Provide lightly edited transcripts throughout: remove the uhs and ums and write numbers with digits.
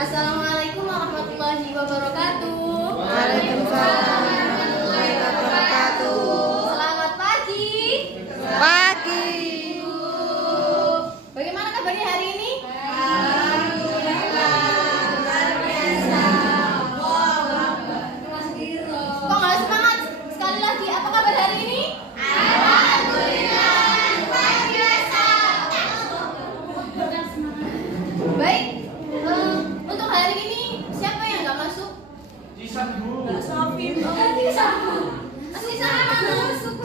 Assalamualaikum warahmatullahi wabarakatuh. Waalaikumsalam warahmatullahi wabarakatuh. Selamat pagi. Pagi. Bagaimana kabarnya hari ini? Alhamdulillah, luar biasa. Kok nggak semangat? Sekali lagi, apa kabar hari ini? Alhamdulillah, luar biasa. Baik. Untuk hari ini siapa yang nggak masuk? Masih sama masuk.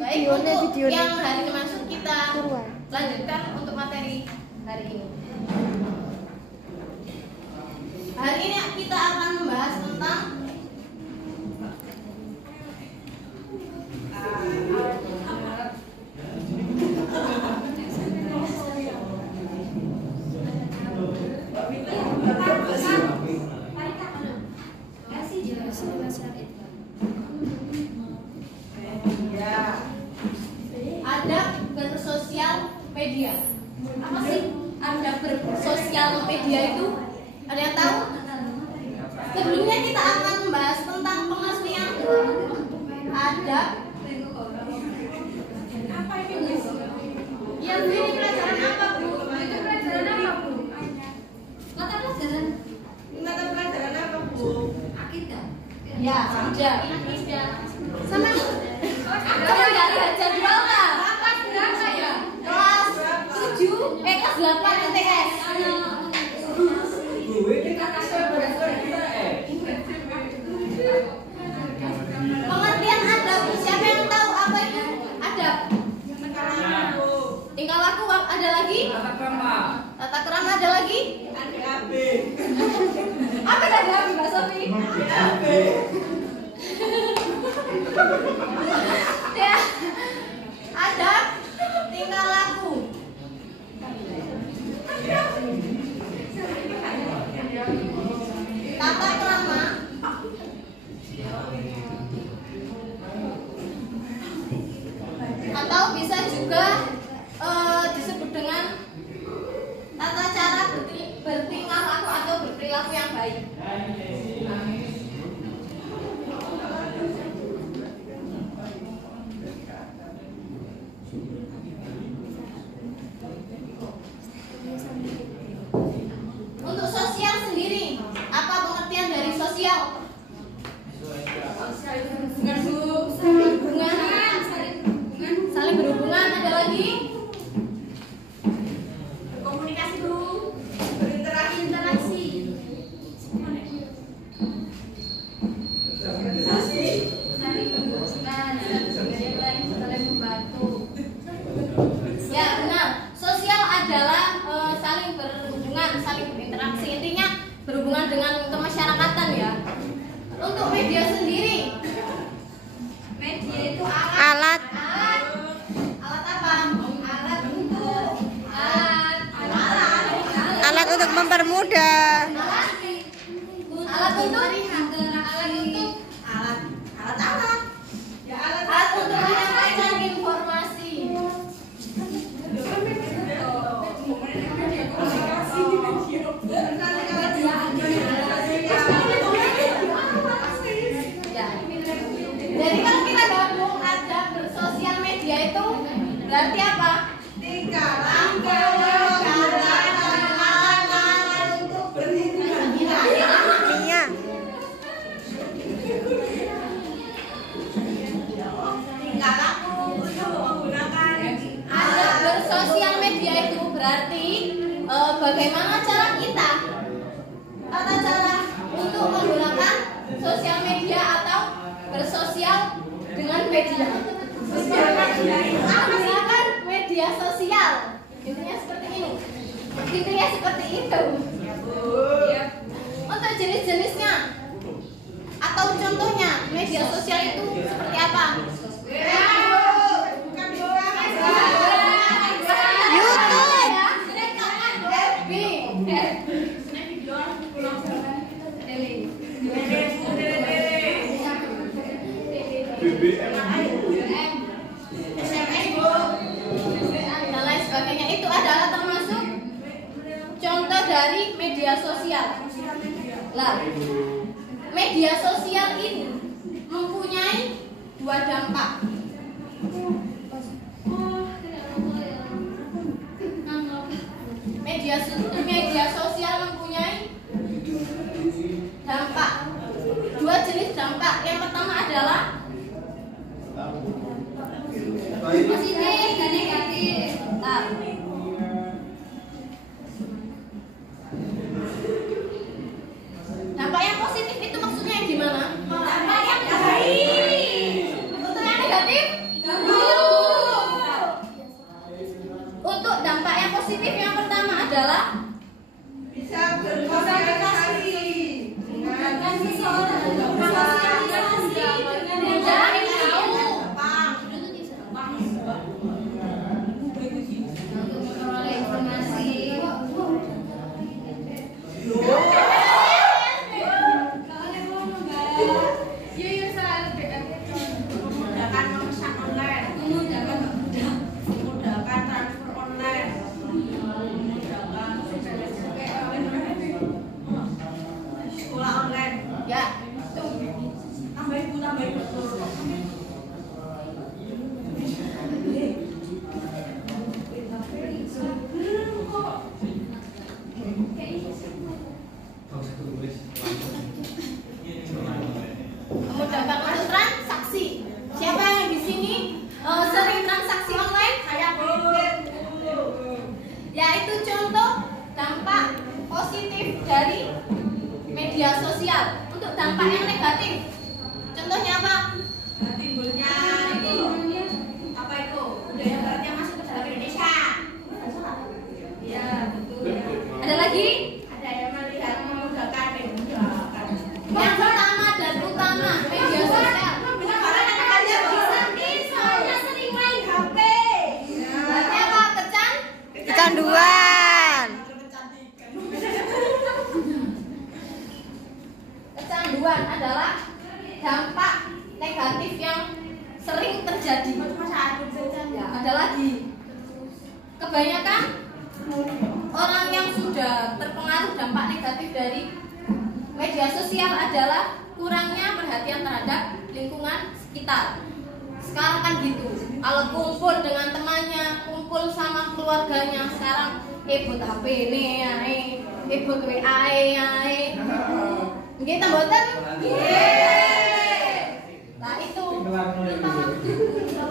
Baik, untuk yang hari ini masuk kita lanjutkan untuk materi hari ini. Hari ini kita akan membahas tentang adab bersosial media. Apa sih adab bersosial media itu? Ada yang tahu? Sebelumnya kita akan membahas tentang pengertian adab. Apa ini? Yang ini pelajaran apa, Bu? Itu pelajaran apa, Bu? Mata pelajaran apa, Bu? Akidah. Ya, akidah. Sama kamu nggak lihat jadwal nggak? Berapa ya? Kelas 7, kelas 8 MTS. Pengertian adab. Siapa yang tahu apa itu adab? Tingkah laku ada lagi? Tata krama ada lagi? Apa tadi Abi, Mbak Sofi? Ya, adab tingkah laku. Tata krama atau bisa juga disebut dengan tata cara bertingkah laku atau berperilaku yang baik. Untuk sosial sendiri, apa pengertian dari sosial? Saling berhubungan, ada lagi? Komunikasi, Bu. Berinteraksi. Saling membantu. Ya, benar. Sosial adalah saling berhubungan, saling berinteraksi. Intinya berhubungan dengan kemasyarakatan ya. Untuk media sendiri, media itu Alat. Alat apa? Alat untuk mempermudah. Alat untuk menyampaikan informasi. Jadi kalau kita gabung adab bersosial media itu berarti apa? Tingkah laku untuk Iya. tingkah laku untuk menggunakan adab bersosial media itu berarti bagaimana cara kita tata cara untuk menggunakan sosial media atau bersosial dengan media. Menggunakan media sosial. Intinya seperti ini. Intinya seperti itu. Untuk jenis-jenisnya atau contohnya media sosial itu seperti apa? BBM. SMS, Bu. dari media sosial. Lah, media sosial ini mempunyai dua dampak. Media sosial mempunyai dampak, dua jenis dampak. Yang pertama adalah positif dan negatif. Nah, dampak yang positif itu maksudnya yang gimana? Dampak yang baik. Untuk yang negatif? Untuk dampak yang positif yang pertama adalah Bisa bersosialisasi dengan seseorang. Memudahkan memesan online, memudahkan transfer online, memudahkan sekolah online. ya itu. Tambahin betul. Memudahkan untuk transaksi. Siapa yang di sini sering transaksi online? Saya boleh. Ya, itu contoh dampak positif dari media sosial. Untuk dampak yang negatif, contohnya apa? Timbulnya itu apa itu? Budaya baratnya masuk ke dalam Indonesia. Ya betul. Ada lagi? Ada yang melihat memudahkan. Yang pertama dan utama, media sosial. Soalnya sering main HP. Berarti apa? Kecanduan. Kecanduan adalah dampak negatif yang sering terjadi. Ya, ada lagi. Kebanyakan orang yang sudah terpengaruh dampak negatif dari media sosial adalah kurangnya perhatian terhadap lingkungan sekitar. Sekarang kan gitu, kalau kumpul dengan temannya, kumpul sama keluarganya, sekarang ibut HP nih, ibut WA Nggih ta mboten? Nah itu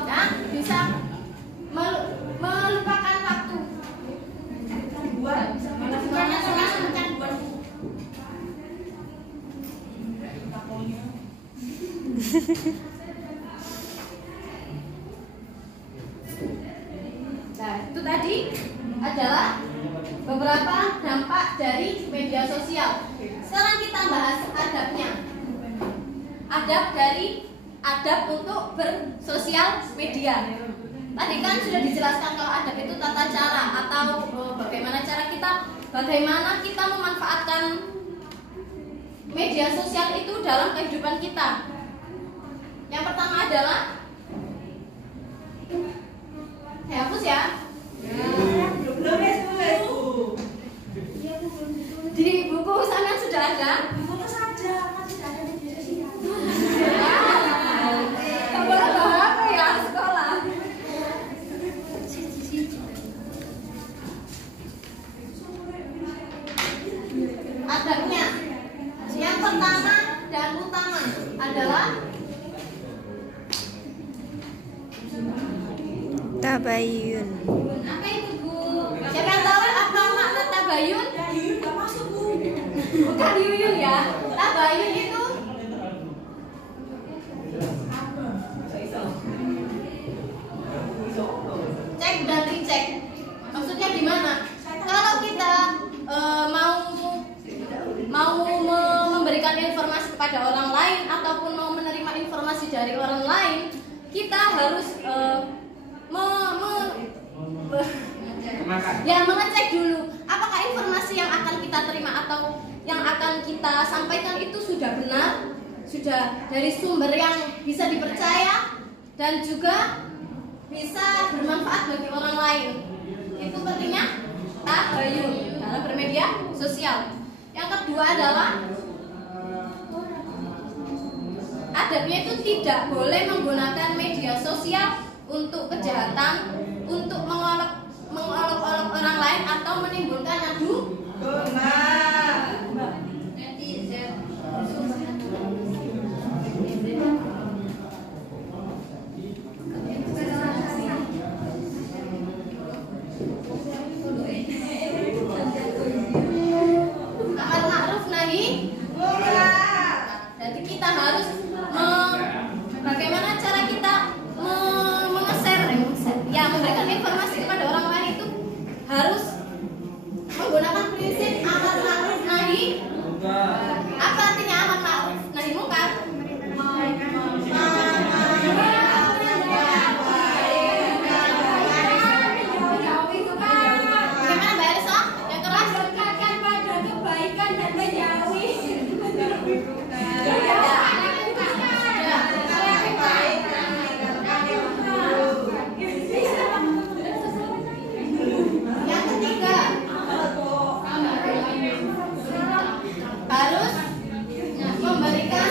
ya, bisa melupakan waktu. Bukannya langsung kecanduan. Nah, itu tadi adalah beberapa dampak dari media sosial. Sekarang kita bahas adabnya. Adab untuk bersosial media. Tadi kan sudah dijelaskan kalau adab itu tata cara atau bagaimana kita memanfaatkan media sosial itu dalam kehidupan kita. Yang pertama adalah saya hapus ya. Belum Di buku sana sudah ada. Foto saja, masih ada media sosial. Gak boleh bawa HP ya sekolah. Adabnya yang pertama dan utama adalah Tabayun. apa itu Bu? Siapa yang tahu apa makna tabayun? Nggak masuk Bu. Bukan yuyun ya. Tabayun itu cek dan dicek. Maksudnya gimana? Kalau kita mau memberikan informasi kepada orang lain ataupun mau menerima informasi dari orang lain, kita harus mengecek dulu apakah informasi yang akan kita terima atau yang akan kita sampaikan itu sudah benar, sudah dari sumber yang bisa dipercaya dan juga bisa bermanfaat bagi orang lain. Itu pentingnya tabayun. dalam bermedia sosial. Yang kedua adalah adabnya itu tidak boleh menggunakan media sosial untuk kejahatan, untuk mengolok-olok orang lain atau menimbulkan adu domba. Netizen. Amar ma'ruf nahi munkar. Jadi kita harus bagaimana cara kita memberikan informasi kepada orang lain itu harus menggunakan prinsip amar ma'ruf nahi munkar. Apa artinya amar ma'ruf nahi munkar? Bagaimana Mbak Elsa? Yang keras? Mendekatkan pada kebaikan dan menjauhi yang ketiga harus memberikan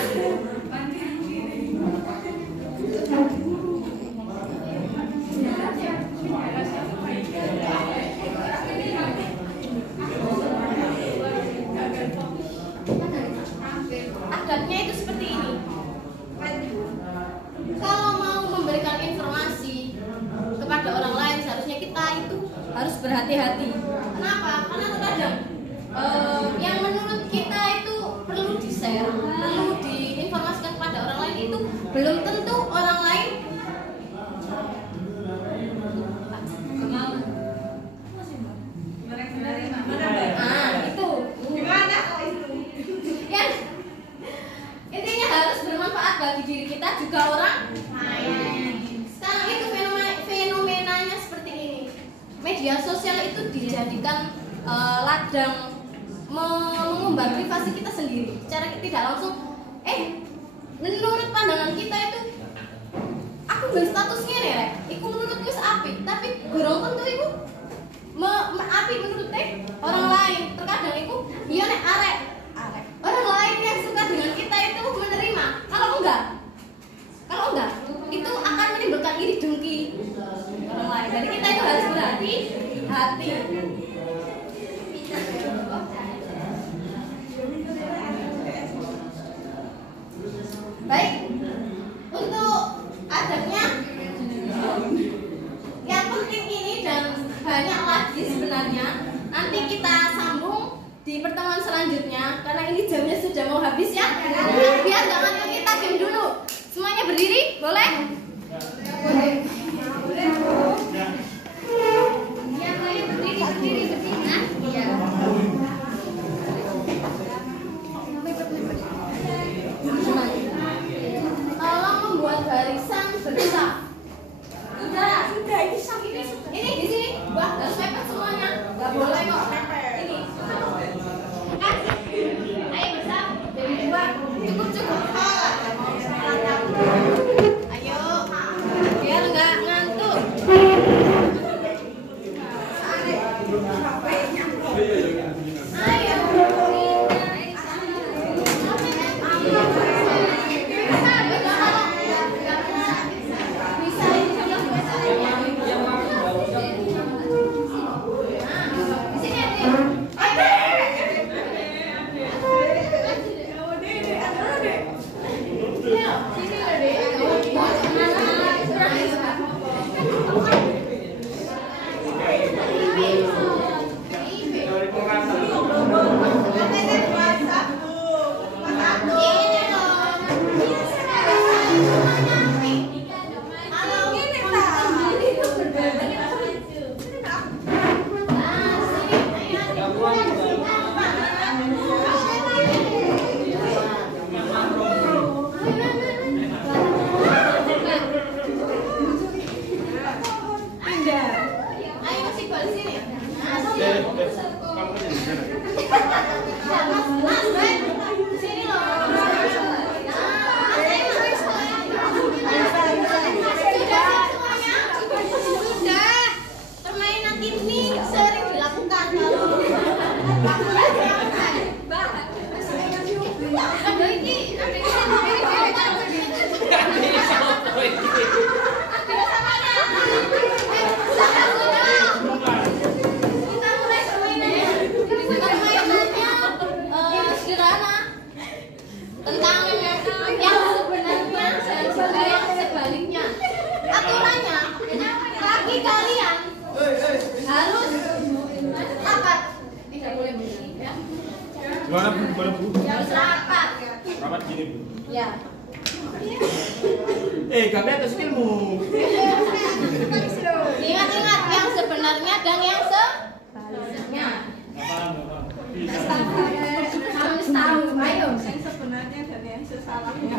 adabnya itu seperti ini. Kalau mau memberikan informasi kepada orang lain seharusnya kita itu harus berhati-hati. Kenapa? Karena terkadang yang menurut kita itu perlu di-share, perlu diinformasikan kepada orang lain itu belum tentu orang lain itu. Gimana kok itu? Yang intinya harus bermanfaat bagi diri kita juga orang lain. Sekarang itu fenomenanya seperti ini. Media sosial itu dijadikan ladang mengumbar privasi kita sendiri. Secara tidak langsung, menurut pandangan kita itu, aku gak statusnya nih, rek. Iku menurutku apik, tapi gorong tentu iku apik menurut orang lain. Terkadang iku, iya nek arek. Orang lain yang suka dengan kita itu menerima. Kalau enggak, itu akan menimbulkan iri dengki orang lain. Jadi kita itu harus berhati-hati. Baik, untuk adabnya yang penting ini dan banyak lagi sebenarnya. Nanti kita sambung di pertemuan selanjutnya karena ini jamnya sudah mau habis ya. Biar nggak ngantuk kita game dulu. Semuanya berdiri, boleh? Boleh. Yang lain berdiri. Nah, iya. Tolong membuat barisan bersaf. Sudah ini sakitnya sudah. Ini di sini, Wah, harus mepet semuanya. Nggak boleh kok. Ini. Ayo bersaf. Dari dua. Cukup. Kami atas ilmu. Ingat-ingat yang sebenarnya dan yang sebaliknya. Harus tahu, ayo. Yang sebenarnya dan yang sesalahnya.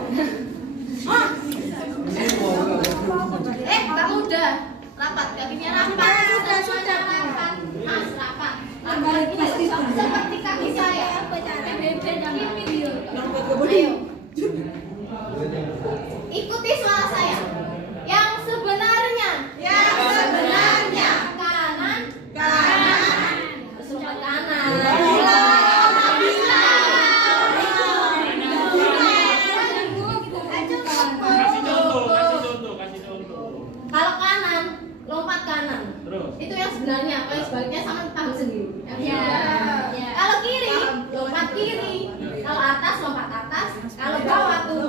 Kamu udah rapat, kakinya rapat. Sudah rapat. Mas rapat. Seperti kaki saya. Ayo. Ikuti suara saya. Yang sebenarnya. Kanan. Sebelah kanan. Kalau kanan, lompat kanan. Terus. Itu yang sebenarnya. Kalau sebaliknya sama paham sendiri. Kalau kiri, lompat kiri. Kalau atas, lompat atas. Kalau bawah tuh.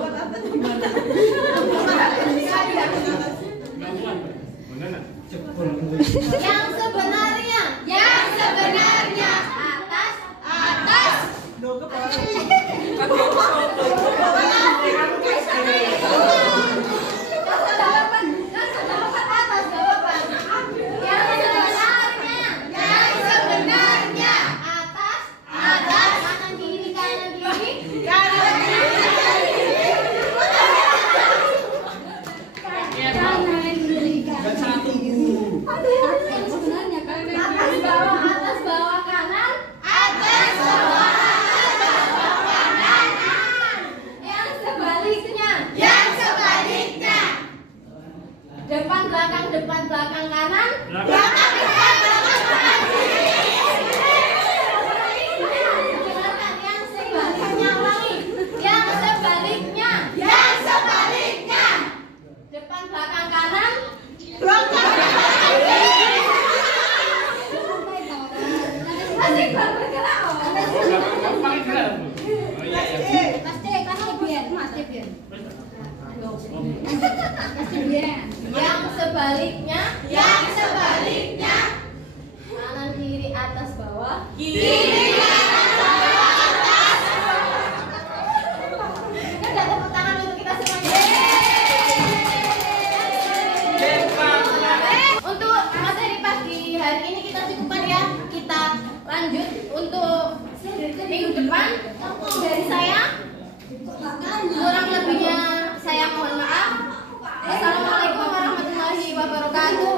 Yang sebenarnya. Atas. Kanan kiri. Atas bawah kanan. Yang sebaliknya. Depan belakang kanan. Yang sebaliknya ulangi. Yang sebaliknya. Depan belakang kanan. Masih bergerak. Yang sebaliknya. Kanan kiri atas bawah. Kita tepuk tangan untuk kita semuanya. Untuk materi pagi hari ini kita cukupkan ya. Kita lanjut untuk minggu depan. Dari saya, kurang lebihnya saya mohon maaf. Wassalamualaikum warahmatullahi wabarakatuh.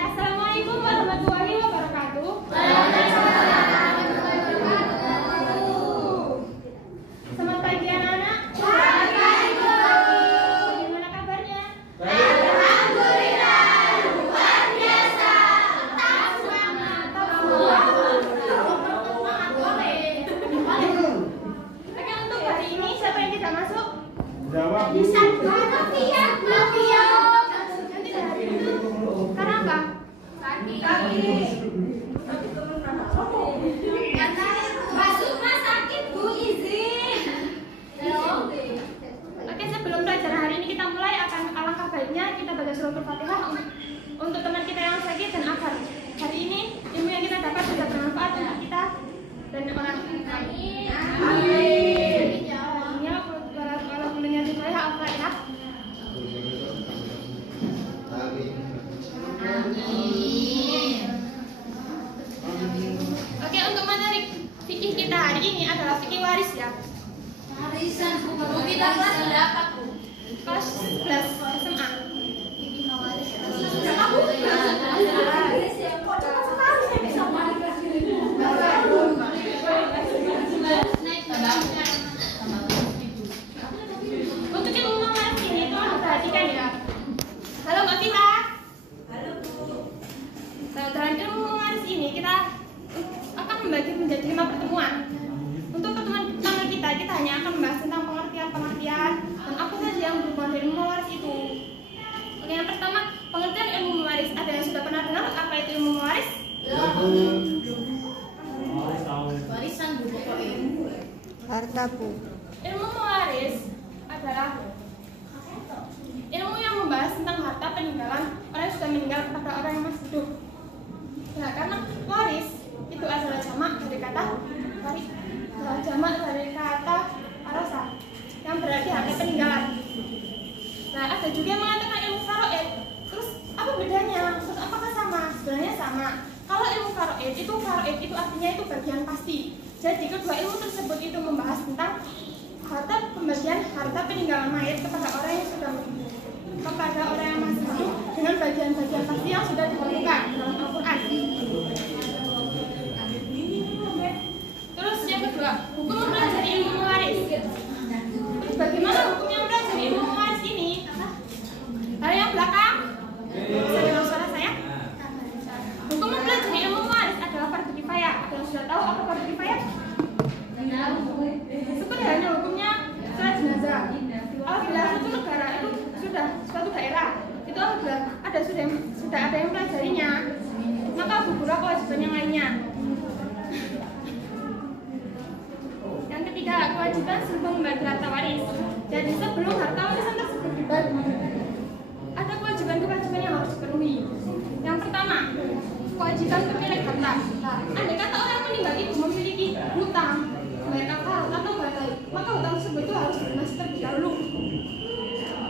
Assalamualaikum warahmatullahi wabarakatuh. Selamat pagi anak-anak. Bagaimana kabarnya? Oke, untuk hari ini siapa yang tidak masuk? Jawab. Novia. Karena apa? Oke, sebelum pelajaran hari ini kita mulai, alangkah baiknya kita baca suratul Fatihah untuk teman kita yang sakit dan agar hari ini ilmu yang kita dapat bisa bermanfaat untuk kita dan orang lain. Amin. Ya, kalau mendengar saya Al-Fatihah. Oke, untuk materi fikih kita hari ini adalah fikih waris ya. Bu kita kelas berapa, Bu? Kelas 11 SMA. Untuk ilmu waris ini tolong perhatikan ya. Halo Mbak Vita. Dalam ilmu waris ini kita akan membagi menjadi 5 pertemuan. Untuk pertemuan pertama kita hanya akan membahas tentang pengertian dan apa saja yang berhubungan dengan ilmu waris itu. Oke, yang pertama, pengertian ilmu waris. Ada yang sudah pernah dengar apa itu ilmu waris? Warisan, Bu, pokoknya. Harta, Bu. Ilmu waris adalah ilmu yang membahas tentang harta peninggalan orang yang sudah meninggal kepada orang hidup. Nah, karena waris itu adalah jamak dari kata waris, jamak dari kata warasa yang berarti harta peninggalan. Nah, ada juga yang mengatakan ilmu faraid. Terus apa bedanya? Terus apakah sama? Sebenarnya sama. Kalau ilmu faraid itu artinya itu bagian pasti. Jadi kedua ilmu tersebut itu membahas tentang pembagian harta peninggalan mayat kepada orang yang sudah kepada orang yang masih hidup dengan bagian-bagian pasti yang sudah ditentukan dalam Al-Quran. Terus yang kedua, hukum mempelajari ilmu mewaris. Terus bagaimana hukumnya mempelajari ilmu mewaris ini? Ada yang belakang? Bisa dengar suara saya? Hukum mempelajari ilmu mewaris adalah fardu kifayah. Ada yang sudah tahu apa fardu kifayah? Seperti halnya hukumnya sholat jenazah. Apabila suatu negara itu sudah suatu daerah itu apabila sudah ada yang mempelajarinya, maka gugur kewajiban yang lainnya. Yang ketiga, kewajiban sebelum membagi harta waris. Jadi sebelum harta warisan tersebut dibagi, ada kewajiban-kewajiban yang harus dipenuhi. Yang pertama, kewajiban pemilik harta. Andai kata orang meninggal itu memiliki hutang, baik akal atau batal, maka hutang tersebut itu harus dilunasi terlebih dahulu.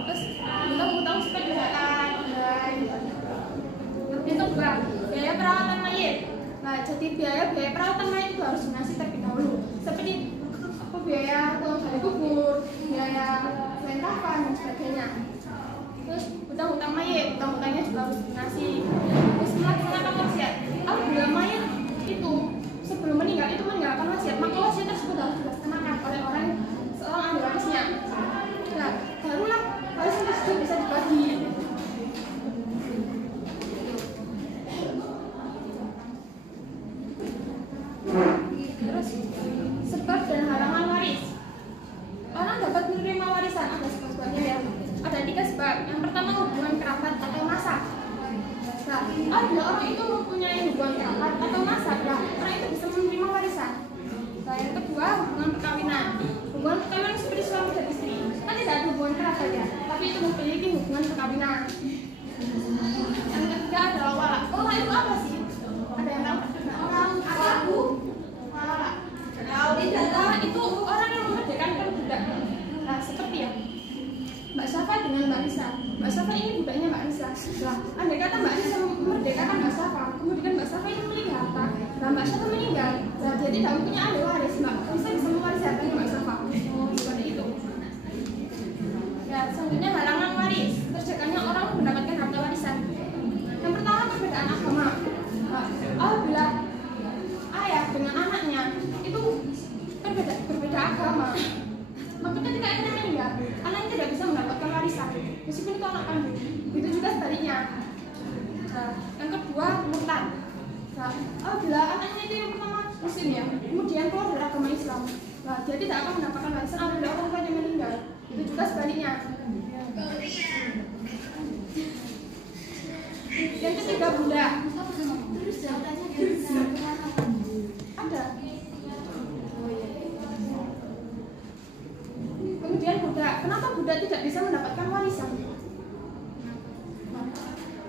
Terus hutang seperti zakat, yang kedua, biaya perawatan mayit. Nah, jadi biaya perawatan mayit itu harus dilunasi terlebih dahulu. Seperti biaya gali kubur, biaya selain kafan dan sebagainya. Terus hutang-hutang mayit, hutang-hutangnya juga harus dilunasi. Terus melaksanakan wasiat. Apabila mayit itu sebelum meninggal itu meninggalkan wasiat, maka wasiat tersebut harus dilaksanakan oleh seorang ahli warisnya. Nah, barulah warisan tersebut bisa dibagi. Terus sebab dan halangan waris. Orang dapat menerima warisan ada sebab-sebabnya ya. Ada 3 sebab. Yang pertama hubungan kerabat atau masa. Nah, apabila orang itu mempunyai hubungan kerabat atau masa, orang itu bisa menerima warisan. Nah, yang kedua hubungan perkawinan. Hubungan perkawinan seperti suami dan istri. Kan tidak ada hubungan kerabat ya, tapi itu memiliki hubungan perkawinan. Yang ketiga adalah wala. Wala itu apa sih? Ada yang tahu? Wala itu orang yang memerdekakan budak. Nah, seperti ya Mbak Safa dengan Mbak Nisa. Mbak Safa ini budaknya Mbak Nisa. Nah, andai kata Mbak Nisa memerdekakan Mbak Safa, kemudian Mbak Safa ini memiliki harta, nah Mbak Safa meninggal, nah dia tidak punya ahli waris, Mbak Nisa bisa mewaris hartanya Mbak Safa. Seperti itu. Ya, selanjutnya halangan waris. Terjadinya orang mendapatkan harta warisan. Yang pertama perbedaan agama. Nah, apabila ayah dengan anaknya itu berbeda agama, maka ketika ayahnya meninggal, anaknya tidak bisa mendapatkan warisan, meskipun itu anak kandung. Begitu juga sebaliknya. Nah, yang kedua murtad. Nah, apabila anaknya itu yang pertama muslim ya, kemudian keluar dari agama Islam, nah dia tidak akan mendapatkan warisan apabila orang tuanya meninggal. Itu juga sebaliknya. Yang ketiga budak. Ada. Kemudian budak. Kenapa budak tidak bisa mendapatkan warisan?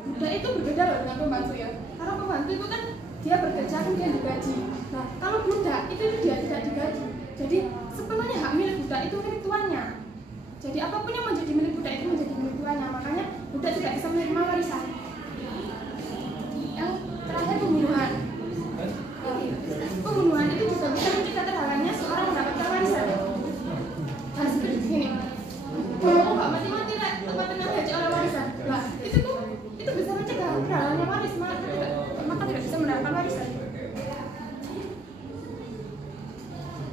Budak itu berbeda loh dengan pembantu ya. Karena pembantu itu kan dia bekerja kemudian digaji. Nah, kalau budak itu dia tidak digaji. Jadi sepenuhnya hak milik budak itu milik tuannya. Jadi apapun yang menjadi milik budak itu menjadi milik tuannya. Makanya budak tidak bisa menerima warisan. Yang terakhir pembunuhan. Pembunuhan itu juga bisa mencegah terhalangnya seorang mendapatkan warisan. Nah, seperti begini. Kalau nggak mati-mati tempat tenang haji oleh warisan. Nah, itu bisa mencegah terhalangnya waris, maka tidak bisa mendapatkan warisan.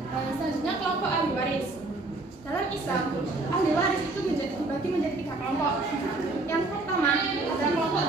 Selanjutnya kelompok ahli waris. Dalam Islam, ahli waris itu dibagi menjadi 3 kelompok. Yang pertama adalah kelompok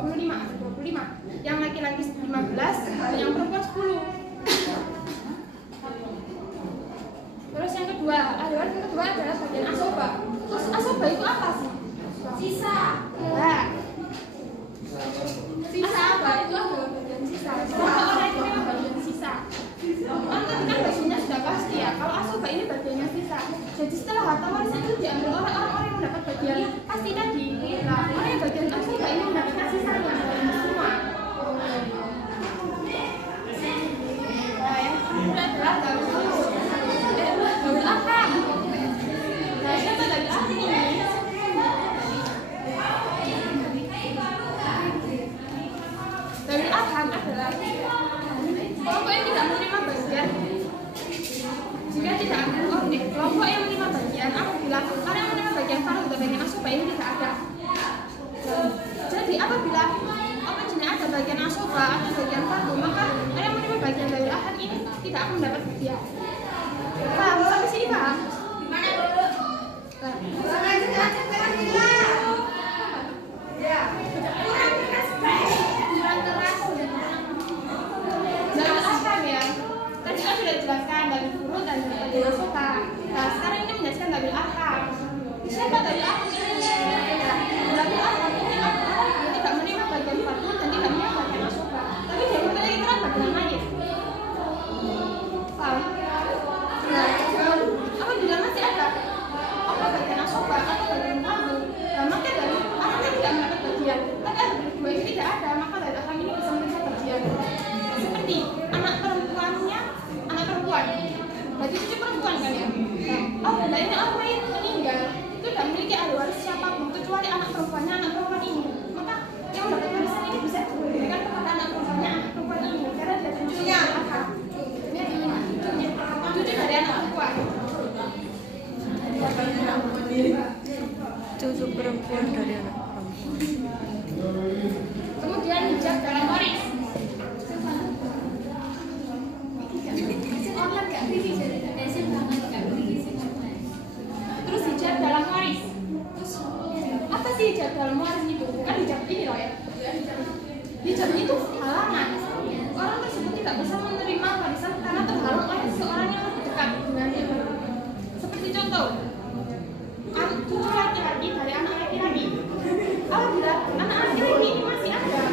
25, yang laki-laki 15, dan yang perempuan 10. Terus yang kedua, adalah bagian asoba. Terus asoba itu apa sih? Sisa. Nah, sisa apa? Itu adalah bagian sisa. Kalau orang itu memang bagian sisa. Kan bagiannya sudah pasti ya. Kalau asoba ini bagiannya sisa. Jadi setelah harta warisan itu diambil orang-orang yang mendapat bagian pasti tadi. Nah, orang yang bagian asoba ini mendapatkan sisanya semua. Nah, yang kedua adalah Dawil Arham. Nah, siapa Dawil Arham ini? Dawil Arham adalah kelompok yang tidak menerima bagian. Jika tidak ada kelompok yang menerima bagian, apabila orang yang menerima bagian fardu atau bagian asoba ini tidak ada. Jadi apabila ada bagian asoba atau bagian fardu, maka orang yang menerima bagian dari ahad ini tidak akan mendapat bagian. Paham? Sampai sini paham? Gimana dulu? Dalam ahkam ya. Tadi kan sudah dijelaskan dari furud dan dari asoba. Nah, sekarang ini menjelaskan dari ahkam. Siapa dari ahkam ini? Dari ahkam ini dia tidak menerima bagian fardu dan tidak menerima bagian asoba. Tapi dia memiliki peran bagian mayit. Paham? Nah, apabila masih ada bagian asoba atau bagian fardu, nah maka dari ahkam tidak mendapat bagian. Tapi dua ini tidak ada, maka dari ahkam ini bisa menerima bagian. Seperti anak perempuannya, anak perempuan. Berarti cucu perempuan kan ya? Nah, apabila ini orang lain meninggal, itu tidak memiliki ahli waris siapapun kecuali anak perempuannya, anak perempuan ini. Maka yang mendapat warisan ini bisa diberikan kepada anak perempuannya, anak perempuan ini, karena dia cucunya akak. Ini cucunya, cucu dari anak perempuan. Cucu perempuan dari anak perempuan. Kemudian hijab dalam waris. Terus hijab dalam waris. Apa sih hijab dalam waris itu? Kan hijab ini loh ya. Hijab itu halangan. Orang tersebut tidak bisa menerima warisan karena terhalang oleh seorang yang lebih dekat dengannya. Seperti contoh, cucu laki-laki dari anak laki-laki. Apabila anak laki-laki ini masih ada,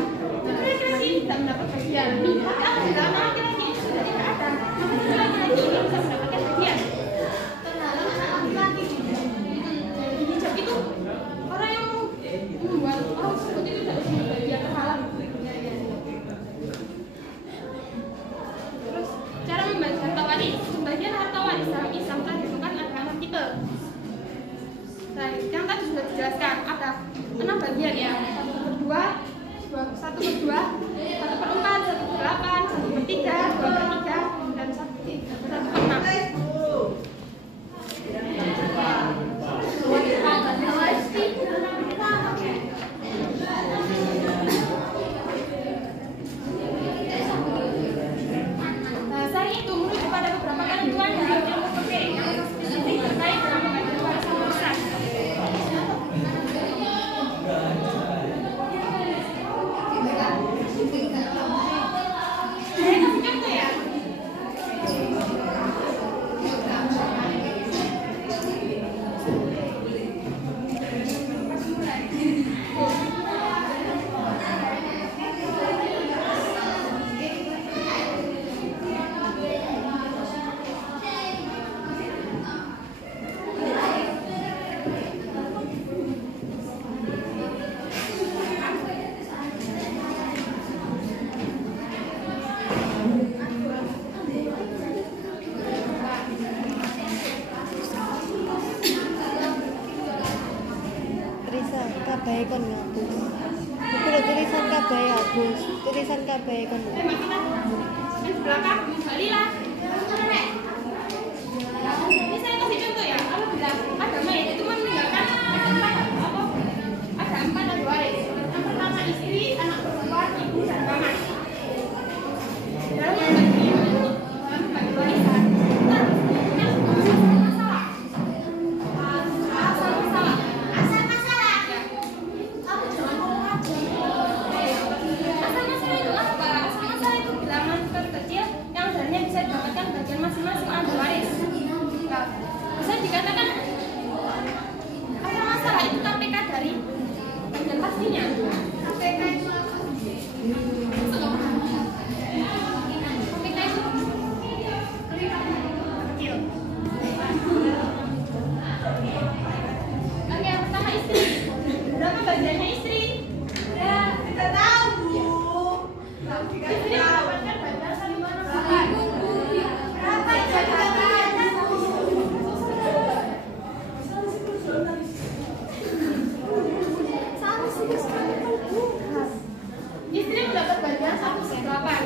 cucu laki-laki tidak mendapat bagian. Tapi apabila anak laki-laki itu sudah tidak ada, maka cucu laki-laki ini bisa mendapatkan bagian. Terhalang anak laki-laki. Jadi hijab itu orang yang membuat orang tersebut itu tidak bisa bagian terhalang. Terus cara membagi harta waris. Pembagian harta waris dalam Islam telah ditentukan ada 6 tipe. Nah, yang tadi sudah dijelaskan ada 6 bagian ya. 1/2, 1/2, 1/4, 1/8, 1/3, 2/3, dan 1/6. Nah, saya itu merujuk pada beberapa ketentuan dalam ilmu fikih yang spesifik terkait dengan pembagian warisan besar. Saya kasih contoh ya. Kabeh kon ngapus. Iku lho tulisan kabeh hapus. Tulisan kabeh kon. Di belakang Mbak Lila. Ini saya kasih contoh ya. Kalau bila ada mayat itu meninggalkan ada 4 ahli waris. Yang pertama istri, anak perempuan, ibu dan paman. Dalam membagi warisan, kita punya masalah. Asal masalah. Istri mendapatkan bagian 1/8. Istri mendapat bagian 1/8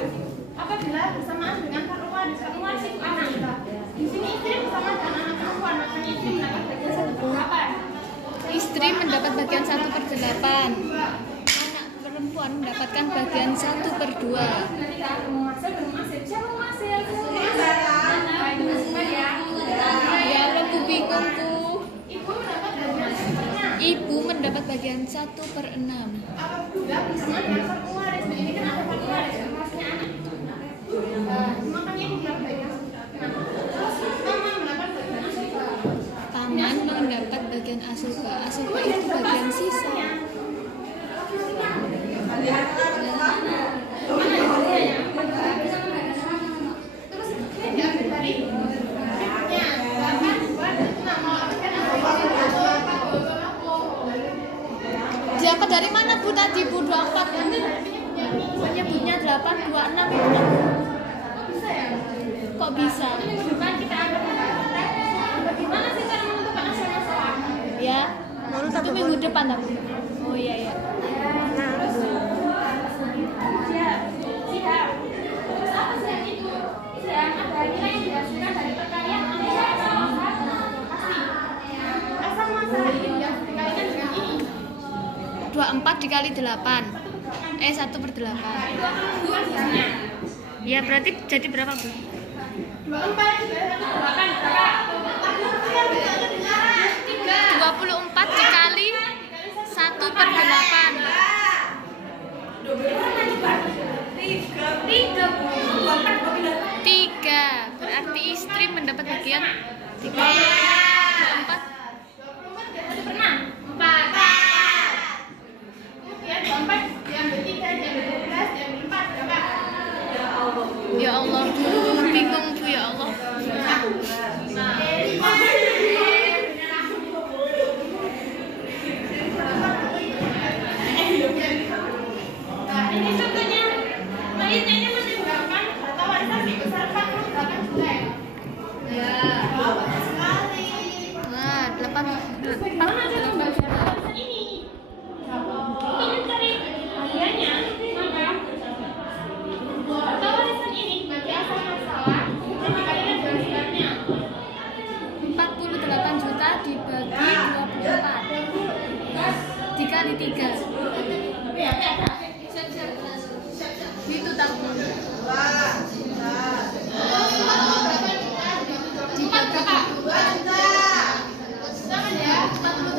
apabila bersamaan dengan kartu waris. Kartu waris itu anak kita. Di sini istri bersama dengan anak perempuan, makanya istri mendapat bagian 1/8. Istri mendapat bagian 1/8. Anak perempuan mendapatkan bagian 1/2. Siapa mau hasil? Ya Allah, aku bingung tuh. Ibu Ibu mendapat mendapat bagian 1/6. bagian 1/6. Apabila bersamaan dengan kartu waris, ini kan ada kartu waris, maksudnya anak. Makanya ibu mendapat bagian 1/6. Terus paman mendapat bagian asuba. Paman mendapat bagian asuba. Asuba itu bagian sisa. Dapat dari mana Bu tadi Bu 24? Menyebutnya 826 itu. Kok bisa? Bukan kita anggap bagaimana sih cara menentukan asal masalah? Ya, itu minggu depan aku. Oh iya ya. Siap. Terus apa sih yang itu? Yang ada nilai yang dihasilkan dari perkalian antara asal masalah pasti. Asal masalah ini yang dikalikan dengan ini. 24 dikali 8. 1/8. Itu akan membuat hasilnya. Ya berarti jadi berapa Bu? 24 dikali 8 berapa? 24 dikali 1/8. 3. Berarti istri mendapat bagian 3. 24. 4 diambil 3, diambil 12, diambil 4 berapa? Ya Allah, bingung Bu ya Allah. Nah, ini contohnya. Lainnya ini meninggalkan harta warisan sebesar 48 juta. Ya, bagus sekali. Nah, 8. Bagaimana cara membaca warisan ini? Untuk mencari bagiannya, maka harta warisan ini bagi asal masalah dan dikalikan dengan sebenarnya. 48 juta dibagi 24 dikali 3. Itu tak Bu. Dibagi berapa? 2 juta. Sama ya, 48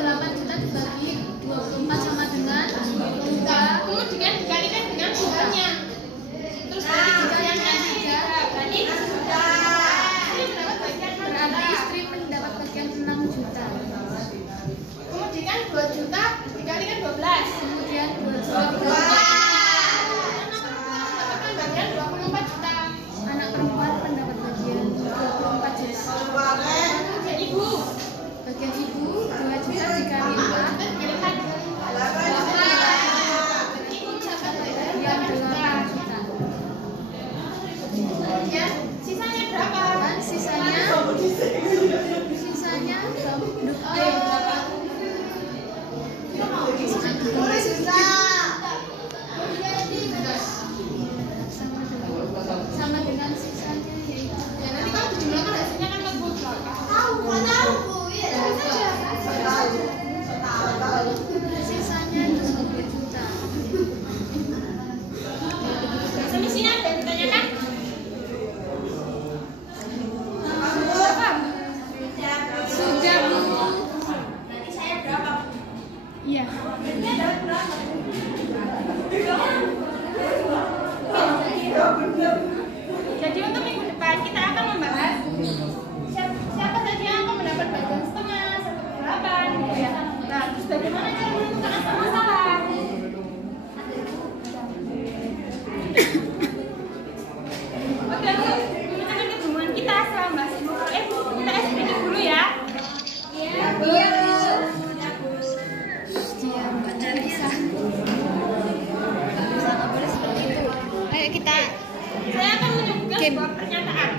menunjukkan sebuah pernyataan.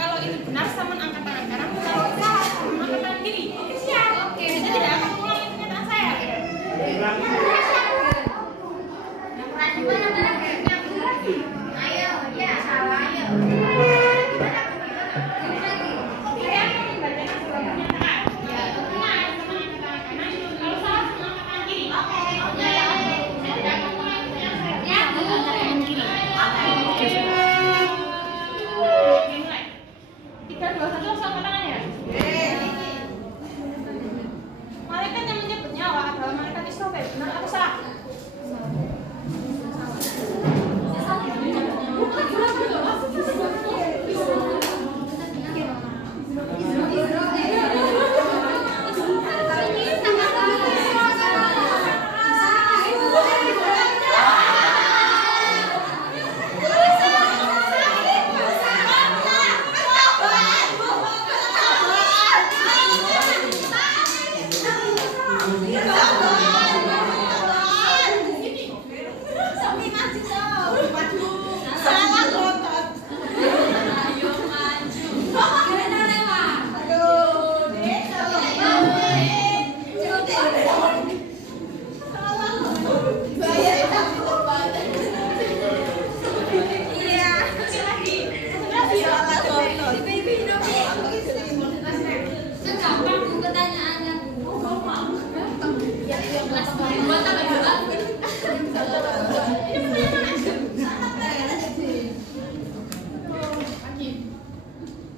Kalau itu benar, sama angkat tangan kanan. Kalau salah, sama angkat tangan kiri. Oke, siap. Oke, saya tidak akan mengulangi pernyataan saya. Ayo, ya, salah, ayo. Malaikat yang menyebut nyawa adalah malaikat Israfil, benar atau salah?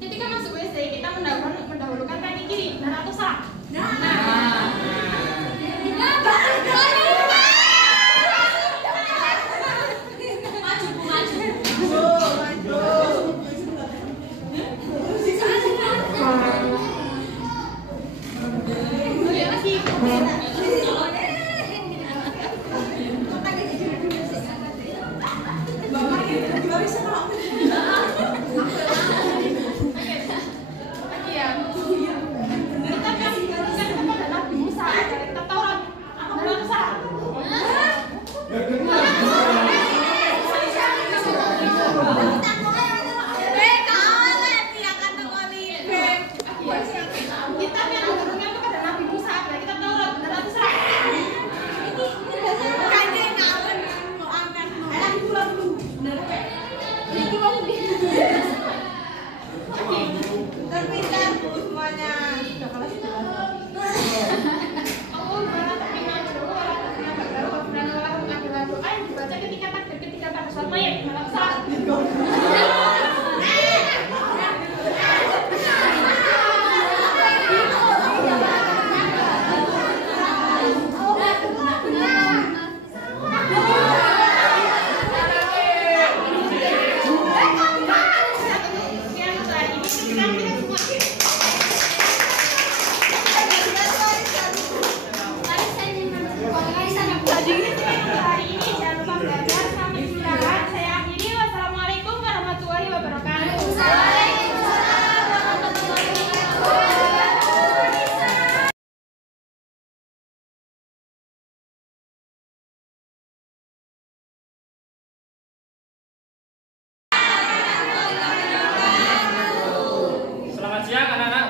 Ketika masuk WC, kita mendahulukan kaki kiri, benar atau salah?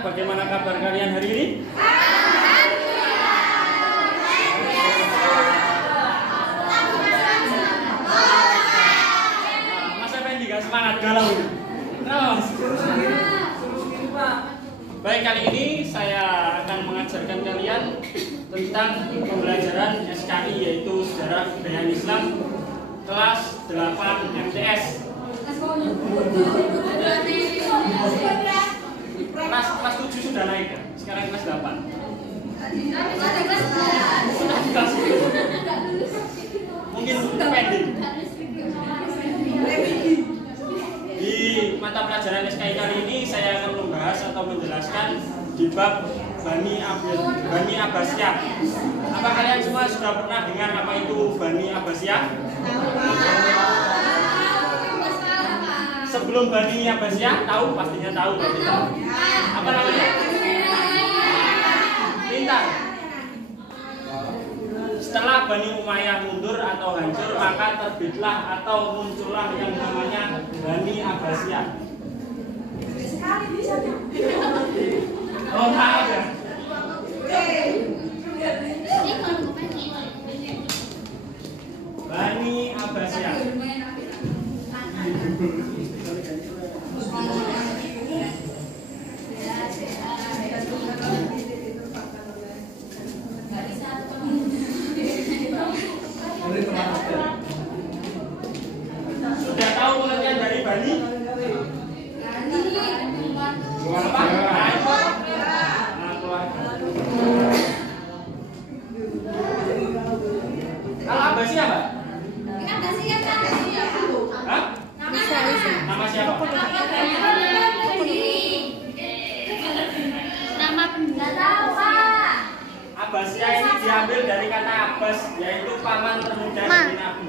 Bagaimana kabar kalian hari ini? Mas Effendi gak semangat galau ini. Baik, kali ini saya akan mengajarkan kalian tentang pembelajaran SKI, yaitu Sejarah Kebudayaan Islam kelas 8 MTS. Kelas 7 sudah naik ya? Sekarang kelas 8. Mungkin pending. Di mata pelajaran SKI kali ini saya akan membahas atau menjelaskan di bab Bani Abbasiyah. Apa kalian semua sudah pernah dengar apa itu Bani Abbasiyah? Sebelum Bani Abbasiyah tahu, pastinya tahu. Apa namanya? Pintar. Setelah Bani Umayyah mundur atau hancur, maka terbitlah atau muncullah yang namanya Bani Abbasiyah. Oh maaf ya. Bani Abbasiyah. Sudah tahu pengertian dari Bani? Apa? Kalau Abbasiyah, Mbak? Hah? Nama siapa? Abbasiyah ini diambil dari kata Abbas, yaitu paman termuda dari Nabi.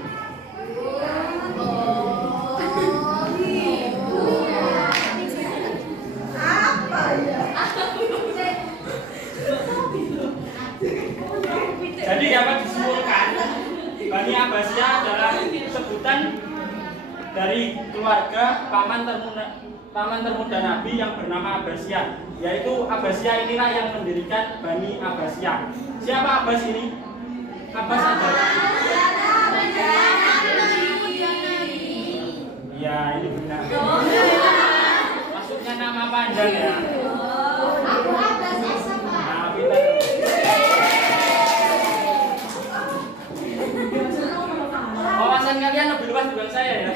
Jadi dapat disimpulkan Bani Abbasiyah adalah sebutan dari keluarga paman termuda Nabi yang bernama Abbasiyah, yaitu Abbasiyah inilah yang mendirikan Bani Abbasiyah. Siapa Abbas ini? Abbas adalah ya ini benar. Maksudnya nama panjang ya. Wawasan kalian lebih luas dibanding saya ya.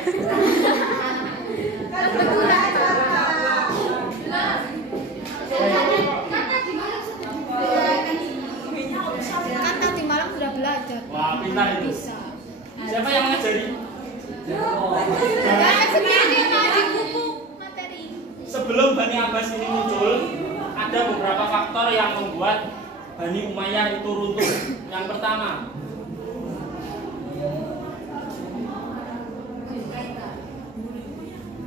Kan tadi malam sudah belajar. Wah, pintar itu. Siapa yang mengajari? Sebelum Bani Abbas ini muncul, ada beberapa faktor yang membuat Bani Umayyah itu runtuh. Yang pertama,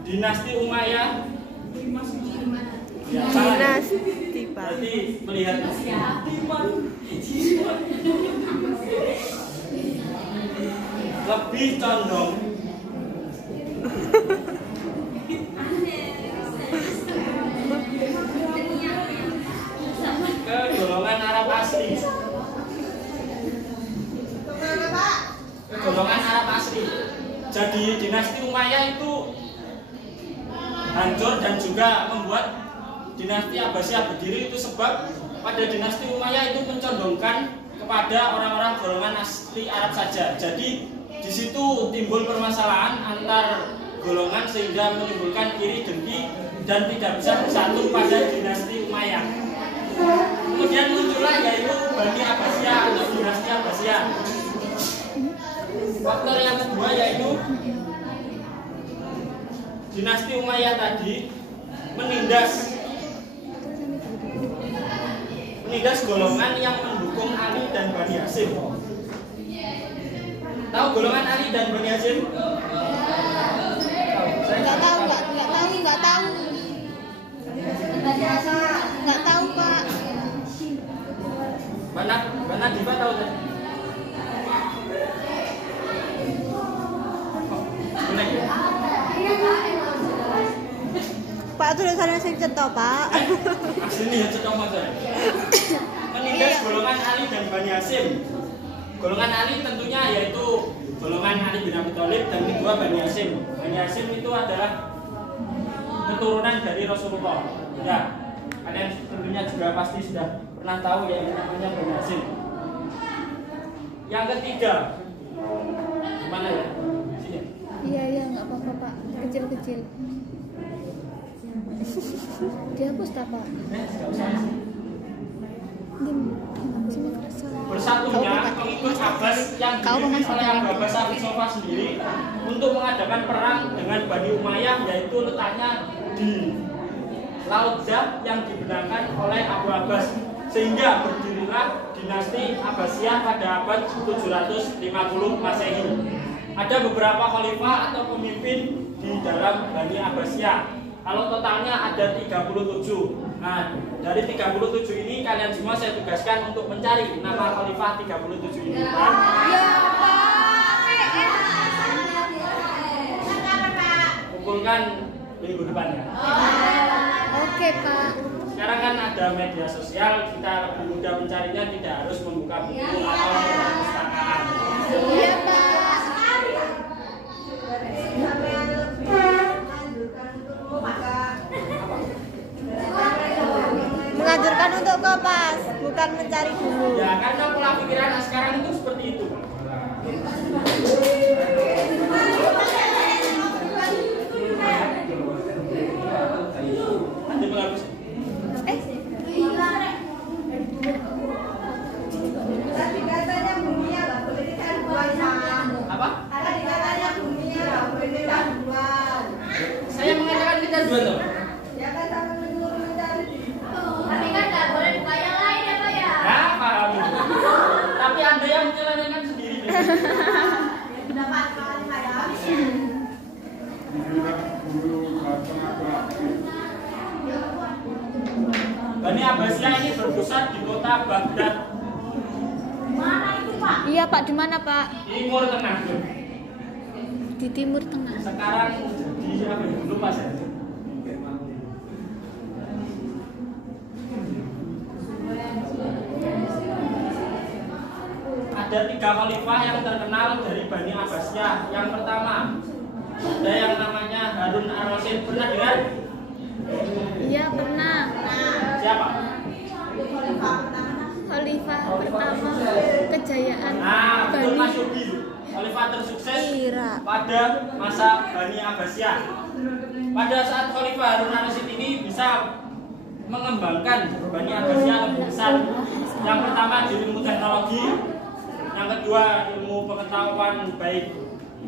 dinasti Umayyah. Ya, Dinasti, Pak. berarti melihat lebih condong ke golongan Arab asli. Ke golongan Arab asli. Jadi dinasti Umayyah itu hancur dan juga membuat dinasti Abbasiyah berdiri itu sebab pada dinasti Umayyah itu mencondongkan kepada orang-orang golongan asli Arab saja. Jadi di situ timbul permasalahan antar golongan sehingga menimbulkan iri dengki dan tidak bisa bersatu pada dinasti Umayyah. Kemudian muncullah yaitu Bani Abbasiyah atau dinasti Abbasiyah. Faktor yang kedua yaitu dinasti Umayyah tadi menindas golongan yang mendukung Ali dan Bani Hasyim. Tahu golongan Ali dan Bani Hasyim? Nggak tahu, Pak. Mana Diva tahu tadi? Benar ya? Pak tulisannya sing cetok, Pak. Asli ya cetok aja. Menindas golongan Ali dan Bani Hasyim. Golongan Ali tentunya yaitu golongan Ali bin Abi Thalib dan kedua Bani Hasyim. Bani Hasyim itu adalah keturunan dari Rasulullah. Ya, kalian tentunya juga pasti sudah pernah tahu yang namanya Bani Hasyim. Yang ketiga, mana ya? Sini. Iya, nggak apa-apa, Pak. Kecil-kecil. Dihapus tak, Pak? Nggak usah. Bersatunya pengikut Abbas yang dipimpin oleh Abu Abbas As-Sofa sendiri untuk mengadakan perang dengan Bani Umayyah, yaitu letaknya di Laut Jah yang dibenarkan oleh Abu Abbas, sehingga berdirilah dinasti Abbasiyah pada abad 750 Masehi. Ada beberapa khalifah atau pemimpin di dalam Bani Abbasiyah. Kalau totalnya ada 37. Nah, dari 37 ini kalian semua saya tugaskan untuk mencari nama khalifah 37 ini. Pukul kumpulkan minggu depan ya. Oke, Pak. Sekarang kan ada media sosial, kita lebih mudah mencarinya, tidak harus membuka buku atau perpustakaan. Iya, Pak. Menganjurkan untuk kopas, bukan mencari dulu. Ya, karena pola pikiran sekarang itu seperti itu. Nanti bagus. Tapi katanya buminya nggak boleh dibuang, Pak. Apa? Tadi katanya buminya nggak boleh dibuang. Saya mengatakan kita dua tuh. Ya kan sampai menyuruh mencari. Tapi kan nggak boleh buka yang lain ya Pak ya? Ya, paham. Tapi Anda yang menjalankan sendiri. Dapat kan saya. Bani Abbasiyah ini berpusat di kota Baghdad. Mana itu Pak? Iya, Pak. Di mana, Pak? Timur Tengah. Di Timur Tengah. Sekarang di apa ya? Lupa saya. Ada 3 khalifah yang terkenal dari Bani Abbasiyah. Yang pertama, ada yang namanya Harun ar-Rasyid. Pernah dengar? Iya, pernah. Siapa? Khalifah pertama kejayaan Nah, betul Mas Bani. Yogi. Khalifah tersukses Iya. pada masa Bani Abbasiyah. Pada saat Khalifah Harun ar-Rasyid ini bisa mengembangkan Bani Abbasiyah lebih besar. Yang pertama di ilmu teknologi, yang kedua ilmu pengetahuan baik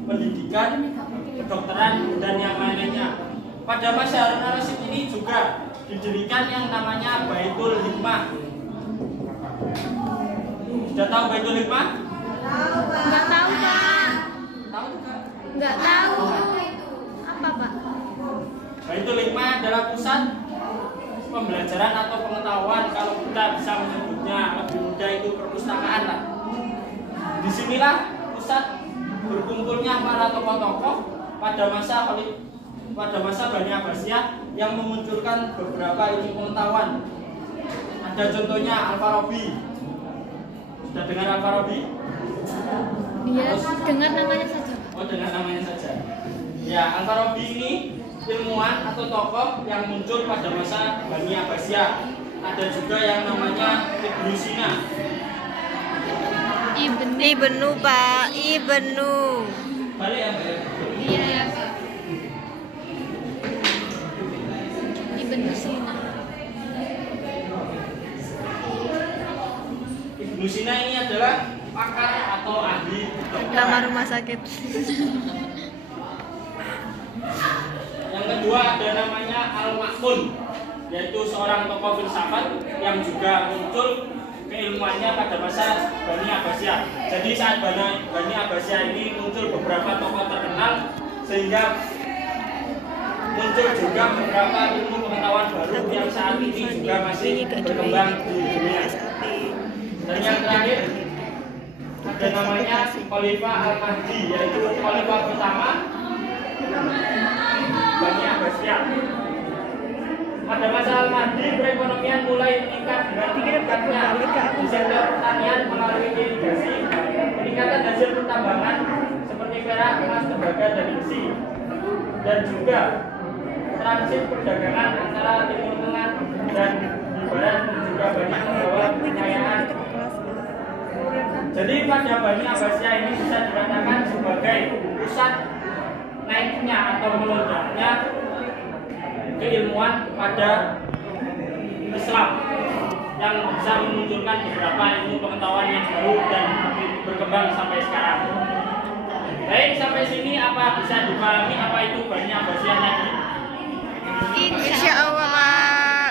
pendidikan, kedokteran dan yang lainnya. Pada masa Harun ar-Rasyid ini juga didirikan yang namanya Baitul Hikmah. Sudah tahu Baitul Hikmah? Nggak tahu, Pak. Tahu juga. Nggak tahu. Apa, Pak? Baitul Hikmah adalah pusat pembelajaran atau pengetahuan, kalau kita bisa menyebutnya lebih mudah itu perpustakaan lah. Disinilah pusat berkumpulnya para tokoh-tokoh pada masa Bani Abbasiyah yang memunculkan beberapa ilmu pengetahuan. Ada contohnya Al-Farabi. Sudah dengar Al-Farabi? Iya, dengar namanya saja. Oh, dengar namanya saja. Ya, Al-Farabi ini ilmuwan atau tokoh yang muncul pada masa Bani Abbasiyah. Ada juga yang namanya Ibnu Sina. Ibnu, Pak. Ibnu. Balik ya, Mbak? Iya, ya, Pak. Ibnu Sina. Ibnu Sina ini adalah pakar atau ahli kedokteran. Nama rumah sakit. Yang kedua ada namanya Al-Ma'mun, yaitu seorang tokoh filsafat yang juga muncul keilmuannya pada masa Bani Abbasiyah. Jadi saat Bani Abbasiyah ini muncul beberapa tokoh terkenal, sehingga muncul juga beberapa ilmu pengetahuan baru yang saat ini juga masih berkembang di dunia. Dan yang terakhir ada namanya Khalifah Al-Mahdi, yaitu Khalifah pertama Bani Abbasiyah. Pada masa Al-Mahdi, perekonomian mulai meningkat dengan meningkatnya di sektor pertanian melalui irigasi, peningkatan hasil pertambangan seperti perak, emas, tembaga, dan besi, dan juga transit perdagangan antara Timur Tengah dan di Barat juga banyak membawa kekayaan. Jadi pada Bani Abbasiyah ini bisa dikatakan sebagai pusat naiknya atau melonjaknya keilmuan pada Islam yang bisa memunculkan beberapa ilmu pengetahuan yang baru dan berkembang sampai sekarang. Baik, sampai sini apa bisa dipahami apa itu Bani Abbasiyah tadi? Insya Allah, Pak.